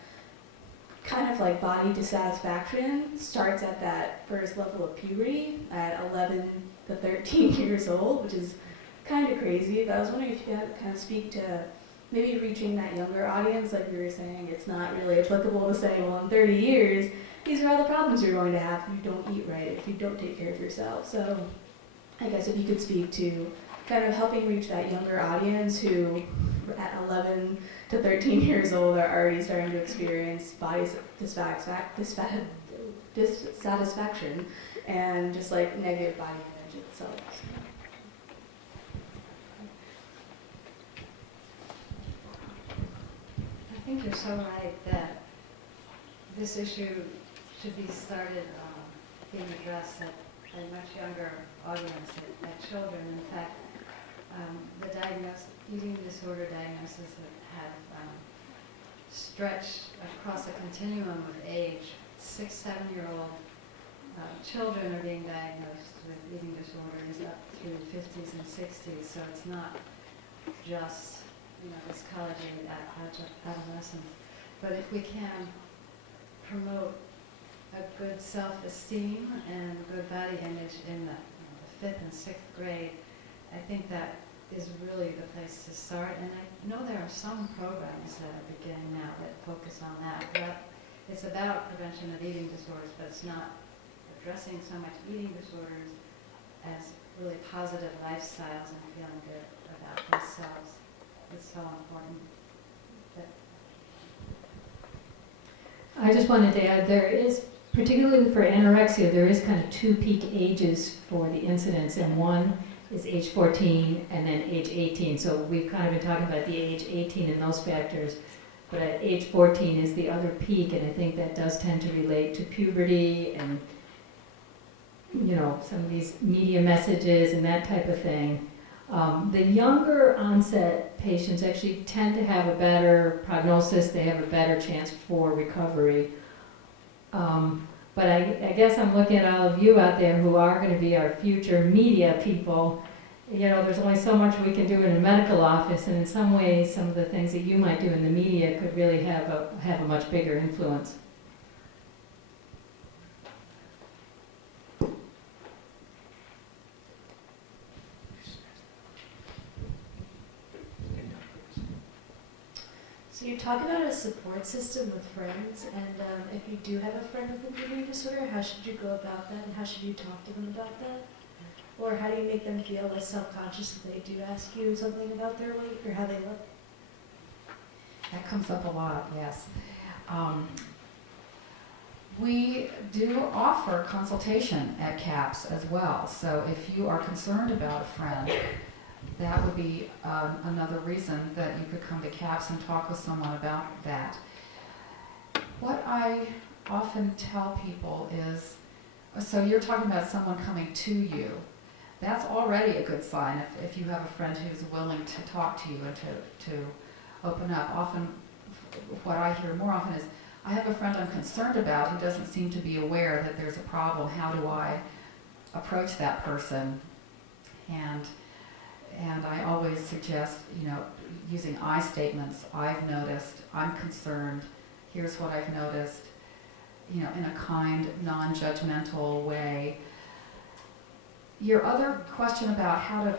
kind of like body dissatisfaction starts at that first level of puberty at 11 to 13 years old, which is kind of crazy. But I was wondering if you could kind of speak to maybe reaching that younger audience, like you were saying, it's not really applicable to say, well, in 30 years, these are all the problems you're going to have if you don't eat right, if you don't take care of yourself. So I guess if you could speak to kind of helping reach that younger audience who at 11 to 13 years old are already starting to experience body dissatisfaction and just like negative body image itself. I think you're so right that this issue should be started being addressed at a much younger audience, at children. In fact, the eating disorder diagnoses have stretched across a continuum of age. 6, 7-year-old children are being diagnosed with eating disorders up through the 50s and 60s, so it's not just, you know, this college age adolescent. But if we can promote a good self-esteem and good body image in the 5th and 6th grade, I think that is really the place to start. And I know there are some programs that are beginning now that focus on that. But it's about prevention of eating disorders, but it's not addressing so much eating disorders as really positive lifestyles and feeling good about themselves. It's so important. I just wanted to add, there is, particularly for anorexia, there is kind of 2 peak ages for the incidence, and one is age 14 and then age 18. So we've kind of been talking about the age 18 and those factors. But at age 14 is the other peak, and I think that does tend to relate to puberty and, some of these media messages and that type of thing. The younger onset patients actually tend to have a better prognosis. They have a better chance for recovery. But I guess I'm looking at all of you out there who are going to be our future media people. There's only so much we can do in a medical office, and in some ways, some of the things that you might do in the media could really have a much bigger influence. So you talk about a support system with friends, and if you do have a friend with an eating disorder, how should you go about that, and how should you talk to them about that? Or how do you make them feel less self-conscious if they do ask you something about their weight or how they look? That comes up a lot, yes. We do offer consultation at CAPS as well, so if you are concerned about a friend, that would be another reason that you could come to CAPS and talk with someone about that. What I often tell people is, so you're talking about someone coming to you. That's already a good sign if you have a friend who's willing to talk to you and to open up. Often, what I hear more often is, I have a friend I'm concerned about who doesn't seem to be aware that there's a problem. How do I approach that person? And I always suggest, using I statements. I've noticed, I'm concerned, here's what I've noticed, in a kind, non-judgmental way. Your other question about how to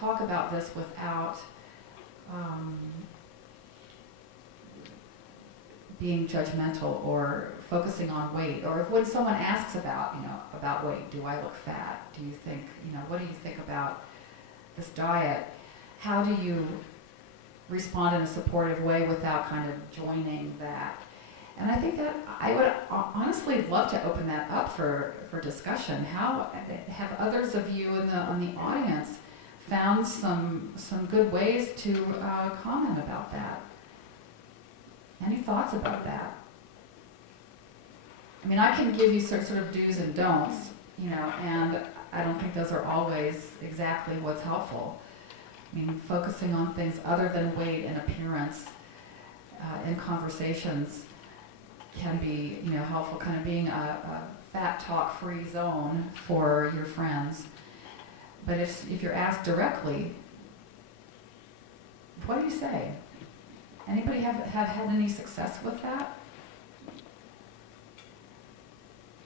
talk about this without being judgmental or focusing on weight, or when someone asks about weight, do I look fat? Do you think, what do you think about this diet? How do you respond in a supportive way without kind of joining that? And I think that I would honestly love to open that up for discussion. How have others of you in the audience found some good ways to comment about that? Any thoughts about that? I mean, I can give you sort of do's and don'ts, and I don't think those are always exactly what's helpful. I mean, focusing on things other than weight and appearance in conversations can be, helpful, kind of being a fat talk-free zone for your friends. But if you're asked directly, what do you say? Anybody have had any success with that?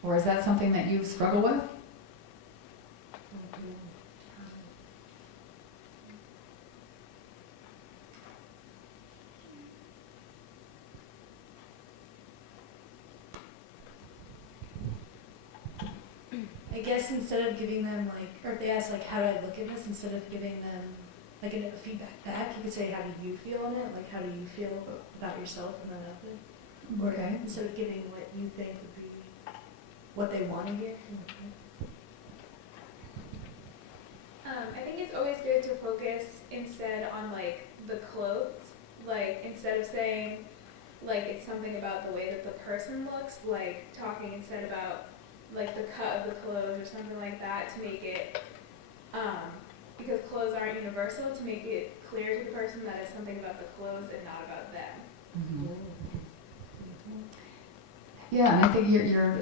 Or is that something that you struggle with? I guess instead of giving them or if they ask how do I look at this, instead of giving them a feedback back, you could say, how do you feel in it? How do you feel about yourself and that outfit? Okay. Or instead of giving what you think would be what they want to hear. I think it's always good to focus instead on the clothes. Instead of saying it's something about the way that the person looks, talking instead about the cut of the clothes or something like that, to make it because clothes aren't universal, to make it clear to the person that it's something about the clothes and not about them. Mm-hmm. Yeah, and I think you're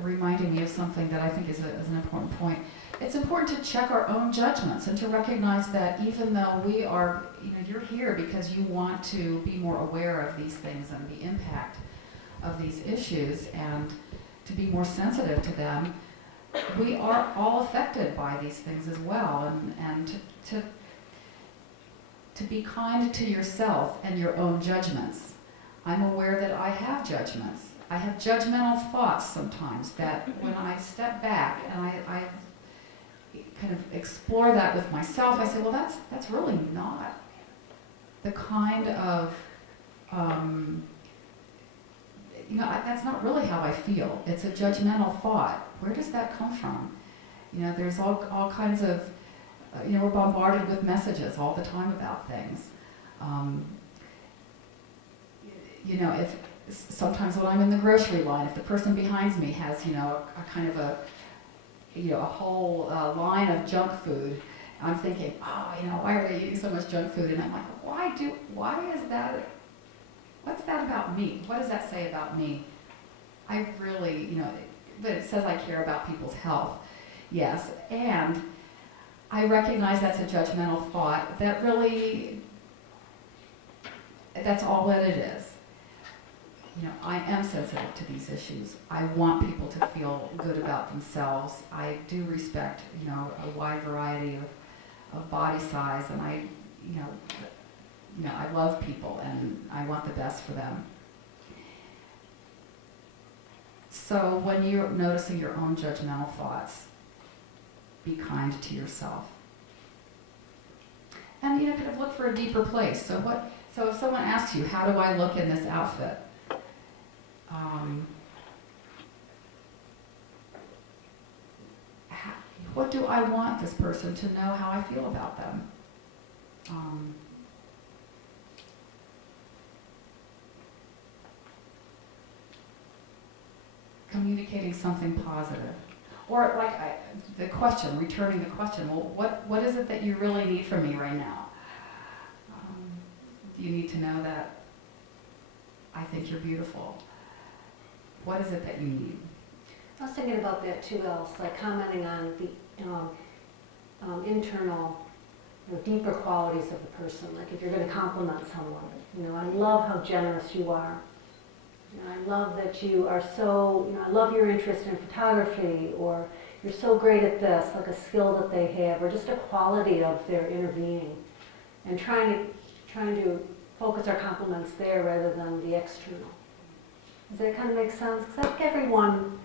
reminding me of something that I think is an important point. It's important to check our own judgments and to recognize that even though we are, you're here because you want to be more aware of these things and the impact of these issues and to be more sensitive to them, we are all affected by these things as well, and to be kind to yourself and your own judgments. I'm aware that I have judgments. I have judgmental thoughts sometimes that when I step back and I kind of explore that with myself, I say, well, that's really not the kind of, that's not really how I feel. It's a judgmental thought. Where does that come from? There's all kinds of, we're bombarded with messages all the time about things. If sometimes when I'm in the grocery line, if the person behind me has, a kind of a whole line of junk food, I'm thinking, why are they eating so much junk food? And I'm like, why is that? What's that about me? What does that say about me? I really, but it says I care about people's health. Yes, and I recognize that's a judgmental thought. That really, that's all that it is. I am sensitive to these issues. I want people to feel good about themselves. I do respect, a wide variety of body size, and I love people and I want the best for them. So when you're noticing your own judgmental thoughts, be kind to yourself. And kind of look for a deeper place. So if someone asks you, how do I look in this outfit? What do I want this person to know how I feel about them? Communicating something positive. Or returning the question, well, what is it that you really need from me right now? Do you need to know that I think you're beautiful? What is it that you need? I was thinking about that too, else, like commenting on the internal, deeper qualities of the person. Like if you're going to compliment someone, I love how generous you are. I love that you are so, I love your interest in photography, or you're so great at this, like a skill that they have, or just a quality of their inner being. And trying to focus our compliments there rather than the external. Does that kind of make sense? Because I think everyone,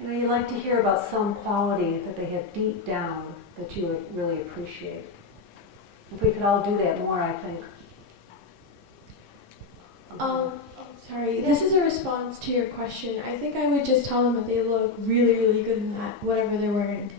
you like to hear about some quality that they have deep down that you would really appreciate. If we could all do that more, I think. Sorry, this is a response to your question. I think I would just tell them that they look really, really good in that, whatever they're wearing.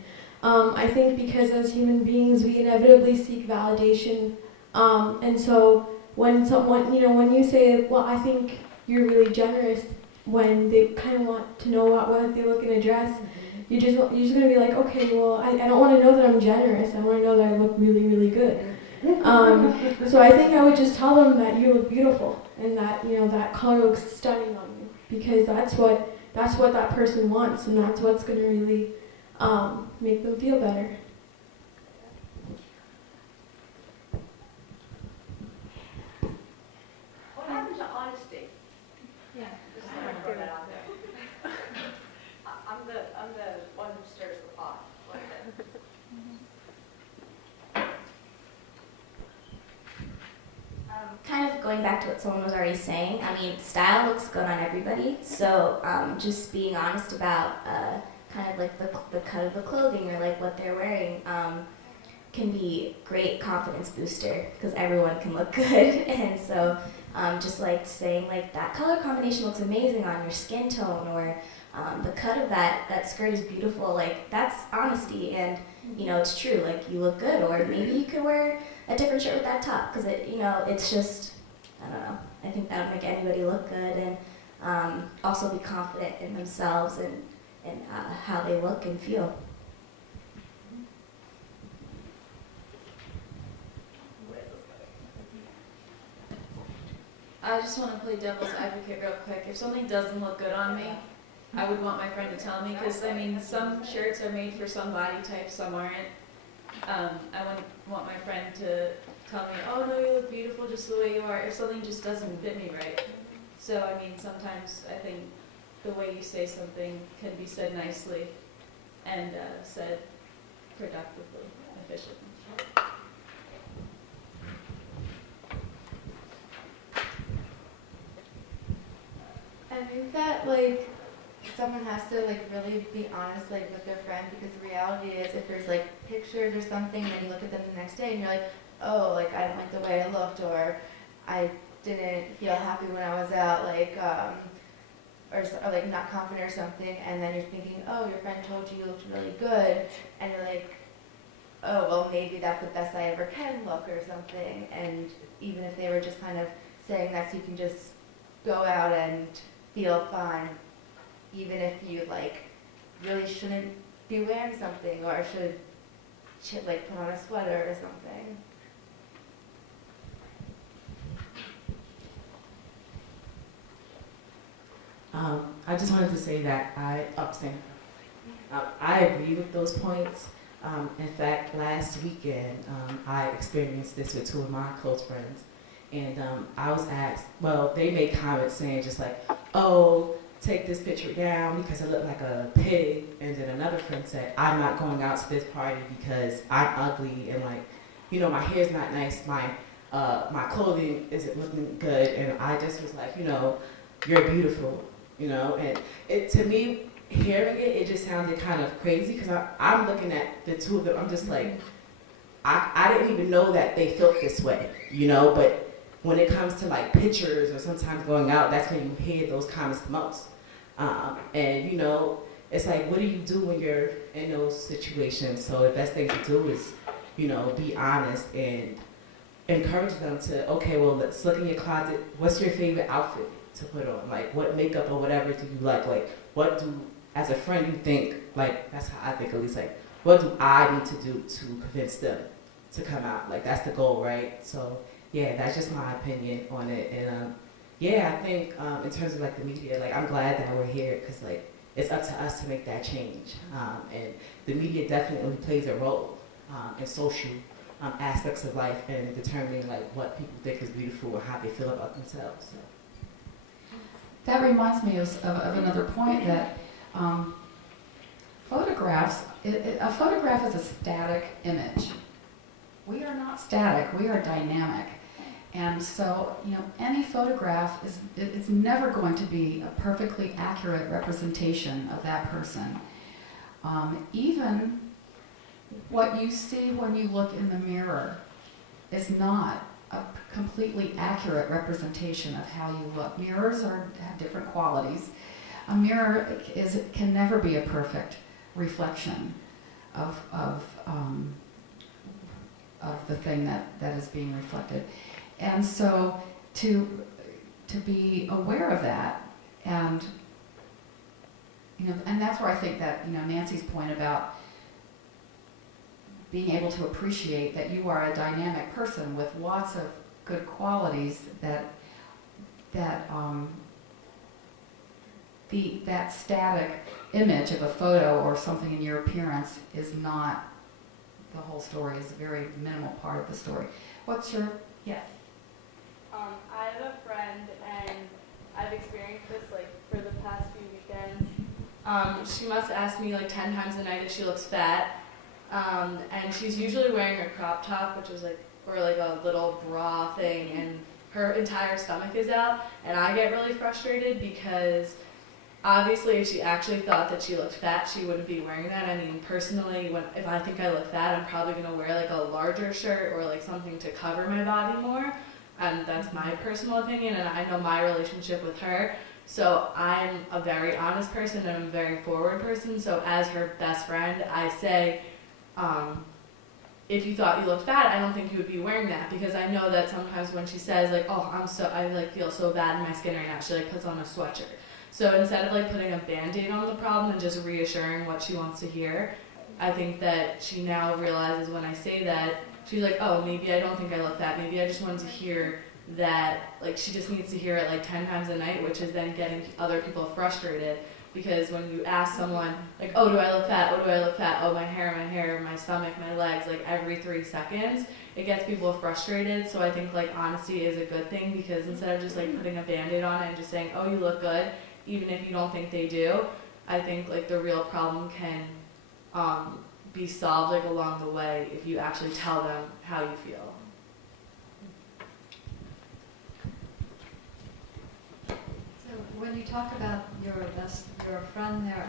I think because as human beings, we inevitably seek validation. And so when someone, when you say, well, I think you're really generous, when they kind of want to know what they look in a dress, you're just going to be like, okay, well, I don't want to know that I'm generous. I want to know that I look really, really good. So I think I would just tell them that you look beautiful and that, that color looks stunning on you, because that's what that person wants, and that's what's going to really make them feel better. What happened to honesty? Yeah. Just want to throw that out there. I'm the one who stirs the pot. Like that. Kind of going back to what someone was already saying, I mean, style looks good on everybody, so just being honest about kind of like the cut of the clothing or like what they're wearing can be great confidence booster, because everyone can look good. And so just like saying like that color combination looks amazing on your skin tone, or the cut of that skirt is beautiful, like that's honesty, and it's true, like you look good. Or maybe you could wear a different shirt with that top, because it's just, I don't know, I think that would make anybody look good, and also be confident in themselves and how they look and feel. I just want to play devil's advocate real quick. If something doesn't look good on me, I would want my friend to tell me, because I mean, some shirts are made for some body types, some aren't. I wouldn't want my friend to tell me, oh no, you look beautiful just the way you are, if something just doesn't fit me right. So I mean, sometimes I think the way you say something can be said nicely and said productively, efficiently. I think that like someone has to like really be honest like with their friend, because the reality is if there's like pictures or something and then you look at them the next day and you're like, oh, like I don't like the way I looked, or I didn't feel happy when I was out, like or like not confident or something, and then you're thinking, oh, your friend told you looked really good, and you're like, oh, well, maybe that's the best I ever can look or something. And even if they were just kind of saying that so you can just go out and feel fine, even if you like really shouldn't be wearing something or should like put on a sweater or something. I just wanted to say that I agree with those points. In fact, last weekend, I experienced this with two of my close friends. And I was asked, well, they made comments saying just like, oh, take this picture down because I look like a pig. And then another friend said, I'm not going out to this party because I'm ugly and like, you know, my hair's not nice, my clothing isn't looking good. And I just was like, you know, you're beautiful, you know. And it, to me, hearing it, it just sounded kind of crazy because I'm looking at the two of them. I'm just like, I didn't even know that they felt this way, you know. But when it comes to like pictures or sometimes going out, that's when you hear those comments the most. And you know, it's like, what do you do when you're in those situations? So the best thing to do is, you know, be honest and encourage them to, okay, well, let's look in your closet. What's your favorite outfit to put on? Like, what makeup or whatever do you like? Like, what do, as a friend, you think, like, that's how I think at least, like, what do I need to do to convince them to come out? Like, that's the goal, right? So, yeah, that's just my opinion on it. And, yeah, I think in terms of, like, the media, like, I'm glad that we're here because, like, it's up to us to make that change. And the media definitely plays a role in social aspects of life and determining, like, what people think is beautiful or how they feel about themselves. So. That reminds me of another point that photographs, a photograph is a static image. We are not static, we are dynamic. And so, you know, any photograph is never going to be a perfectly accurate representation of that person. Even what you see when you look in the mirror is not a completely accurate representation of how you look. Mirrors have different qualities. A mirror can never be a perfect reflection of the thing that is being reflected. And so to be aware of that, and you know, and that's where I think that, you know, Nancy's point about being able to appreciate that you are a dynamic person with lots of good qualities, that static image of a photo or something in your appearance is not the whole story, is a very minimal part of the story. What's your, yes? I have a friend, and I've experienced this like for the past few weekends. She must ask me like 10 times a night if she looks fat. And she's usually wearing a crop top, which is like, or like a little bra thing, and her entire stomach is out. And I get really frustrated because obviously if she actually thought that she looked fat, she wouldn't be wearing that. I mean, personally, if I think I look fat, I'm probably gonna wear like a larger shirt or like something to cover my body more. And that's my personal opinion, and I know my relationship with her. So I'm a very honest person and I'm a very forward person. So as her best friend, I say, if you thought you looked fat, I don't think you would be wearing that, because I know that sometimes when she says like, oh, I like feel so bad in my skin right now, she like puts on a sweatshirt. So instead of like putting a Band-Aid on the problem and just reassuring what she wants to hear, I think that she now realizes when I say that, she's like, oh, maybe I don't think I look fat, maybe I just wanted to hear that, like she just needs to hear it like 10 times a night, which is then getting other people frustrated. Because when you ask someone, like, oh, do I look fat? Oh, do I look fat? Oh, my hair, my stomach, my legs, like every 3 seconds, it gets people frustrated. So I think like honesty is a good thing, because instead of just like putting a Band-Aid on it and just saying, oh, you look good, even if you don't think they do, I think like the real problem can be solved like along the way if you actually tell them how you feel. When you talk about your friend there,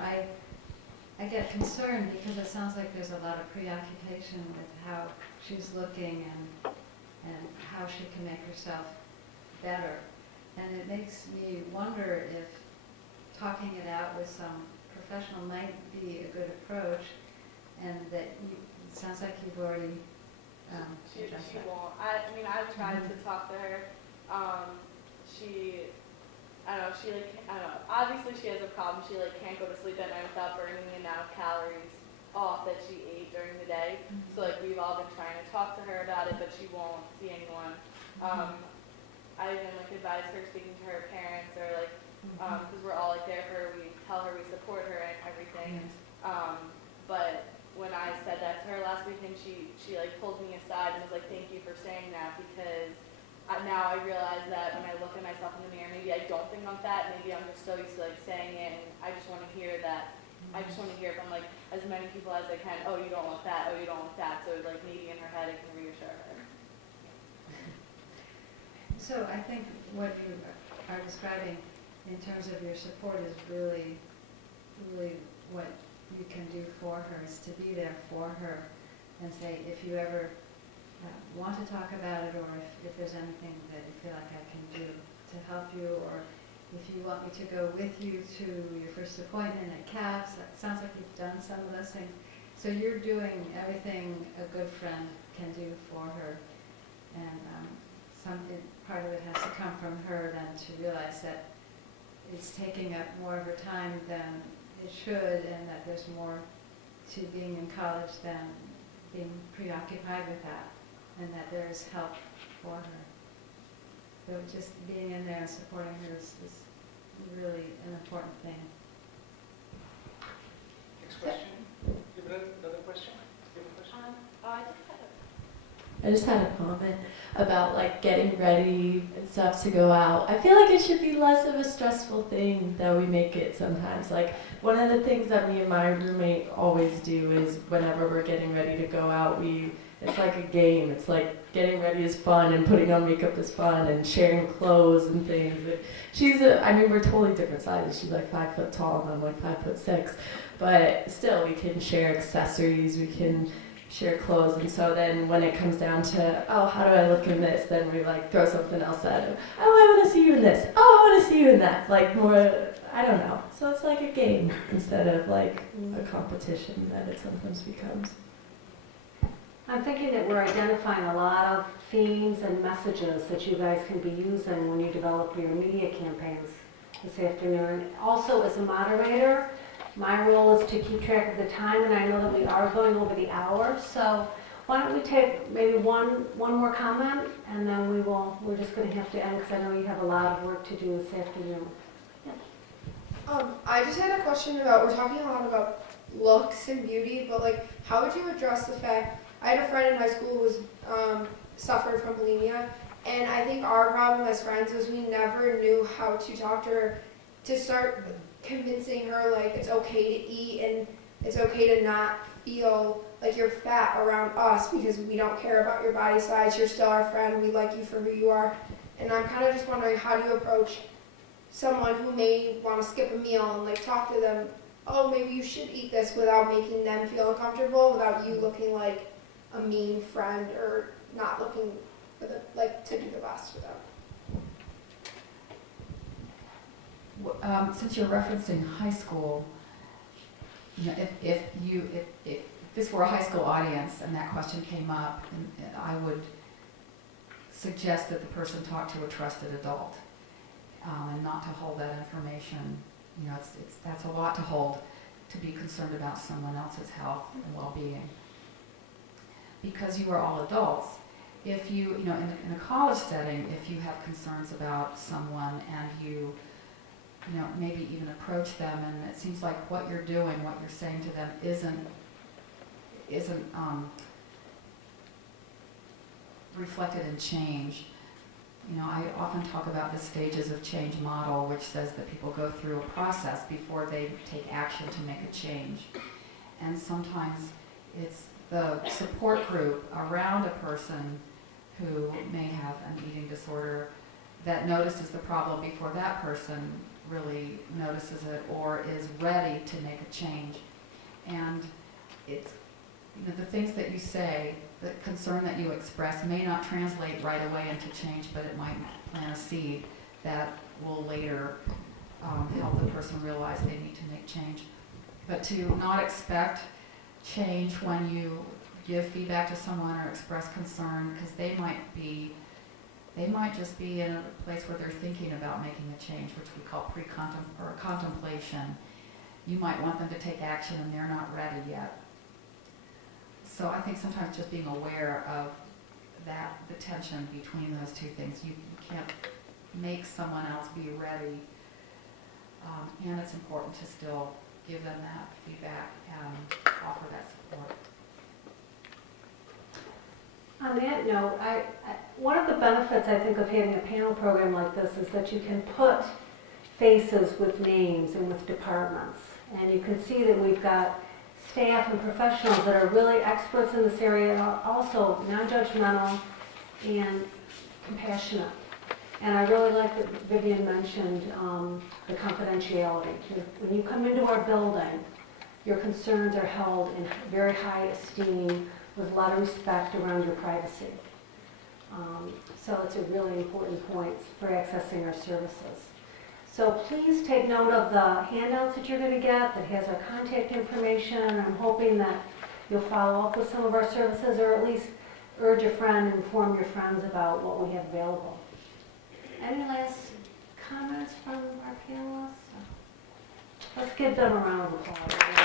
I get concerned because it sounds like there's a lot of preoccupation with how she's looking and how she can make herself better. And it makes me wonder if talking it out with some professional might be a good approach, and that it sounds like you've already addressed She that. won't. I mean, I've tried to talk to her. I don't know. Obviously, she has a problem. She can't go to sleep at night without burning the amount of calories off that she ate during the day. So we've all been trying to talk to her about it, but she won't see anyone. I even advise her speaking to her parents, or because we're all there for her. We tell her we support her and everything. But when I said that to her last weekend, she pulled me aside and was like, "Thank you for saying that, because now I realize that when I look at myself in the mirror, maybe I don't think I'm fat. Maybe I'm just so used to saying it, and I just want to hear that. I just want to hear from as many people as I can. Oh, you don't look fat. Oh, you don't look fat." So maybe in her head, it can reassure her. So I think what you are describing in terms of your support is really, really what you can do for her, is to be there for her and say, if you ever want to talk about it, or if there's anything that you feel like I can do to help you, or if you want me to go with you to your first appointment at CAPS. It sounds like you've done some of those things. So you're doing everything a good friend can do for her, and part of it has to come from her then, to realize that it's taking up more of her time than it should, and that there's more to being in college than being preoccupied with that, and that there's help for her. So just being in there and supporting her is really an important thing. Next question. You have another question? Do you have a question? I just had a comment about getting ready and stuff to go out. I feel like it should be less of a stressful thing than we make it sometimes. One of the things that me and my roommate always do is whenever we're getting ready to go out, it's like a game. It's getting ready is fun, and putting on makeup is fun, and sharing clothes and things. We're totally different sizes. She's 5 foot tall, and I'm 5'6". But still, we can share accessories, we can share clothes, and so then when it comes down to, oh, how do I look in this, then we throw something else at him. Oh, I want to see you in this. Oh, I want to see you in that. More, I don't know. So it's like a game instead of a competition that it sometimes becomes. I'm thinking that we're identifying a lot of themes and messages that you guys can be using when you develop your media campaigns this afternoon. Also, as a moderator, my role is to keep track of the time, and I know that we are going over the hour, so why don't we take maybe one more comment, and then we're just going to have to end, because I know you have a lot of work to do this afternoon. I just had a question we're talking a lot about looks and beauty, but how would you address the fact, I had a friend in high who was suffered from bulimia, and I think our problem as friends was we never knew how to talk to her to start convincing her it's okay to eat, and it's okay to not feel like you're fat around us, because we don't care about your body size. You're still our friend. We like you for who you are. And I'm kind of just wondering, how do you approach someone who may want to skip a meal and talk to them, oh, maybe you should eat this, without making them feel uncomfortable, without you looking like a mean friend or not looking for to do the best for them. Since you're referencing high school, if this were a high school audience and that question came up, I would suggest that the person talk to a trusted adult, and not to hold that information. That's a lot to hold, to be concerned about someone else's health and well-being, because you are all adults. If you, in a college setting, if you have concerns about someone and you maybe even approach them, and it seems like what you're doing, what you're saying to them isn't reflected in change. I often talk about the stages of change model, which says that people go through a process before they take action to make a change. And sometimes it's the support group around a person who may have an eating disorder that notices the problem before that person really notices it or is ready to make a change. And it's, the things that you say, the concern that you express may not translate right away into change, but it might plant a seed that will later help the person realize they need to make change. But to not expect change when you give feedback to someone or express concern, because they might just be in a place where they're thinking about making a change, which we call contemplation. You might want them to take action and they're not ready yet. So I think sometimes just being aware of that, the tension between those two things. You can't make someone else be ready, and it's important to still give them that feedback and offer that support. On that note, one of the benefits I think of having a panel program like this is that you can put faces with names and with departments. And you can see that we've got staff and professionals that are really experts in this area, and are also non-judgmental and compassionate. And I really like that Vivian mentioned the confidentiality. When you come into our building, your concerns are held in very high esteem with a lot of respect around your privacy. So it's a really important point for accessing our services. So please take note of the handouts that you're going to get that has our contact information. I'm hoping that you'll follow up with some of our services, or at least urge a friend, inform your friends about what we have available. Any last comments from our panelists? Let's give them a round of applause.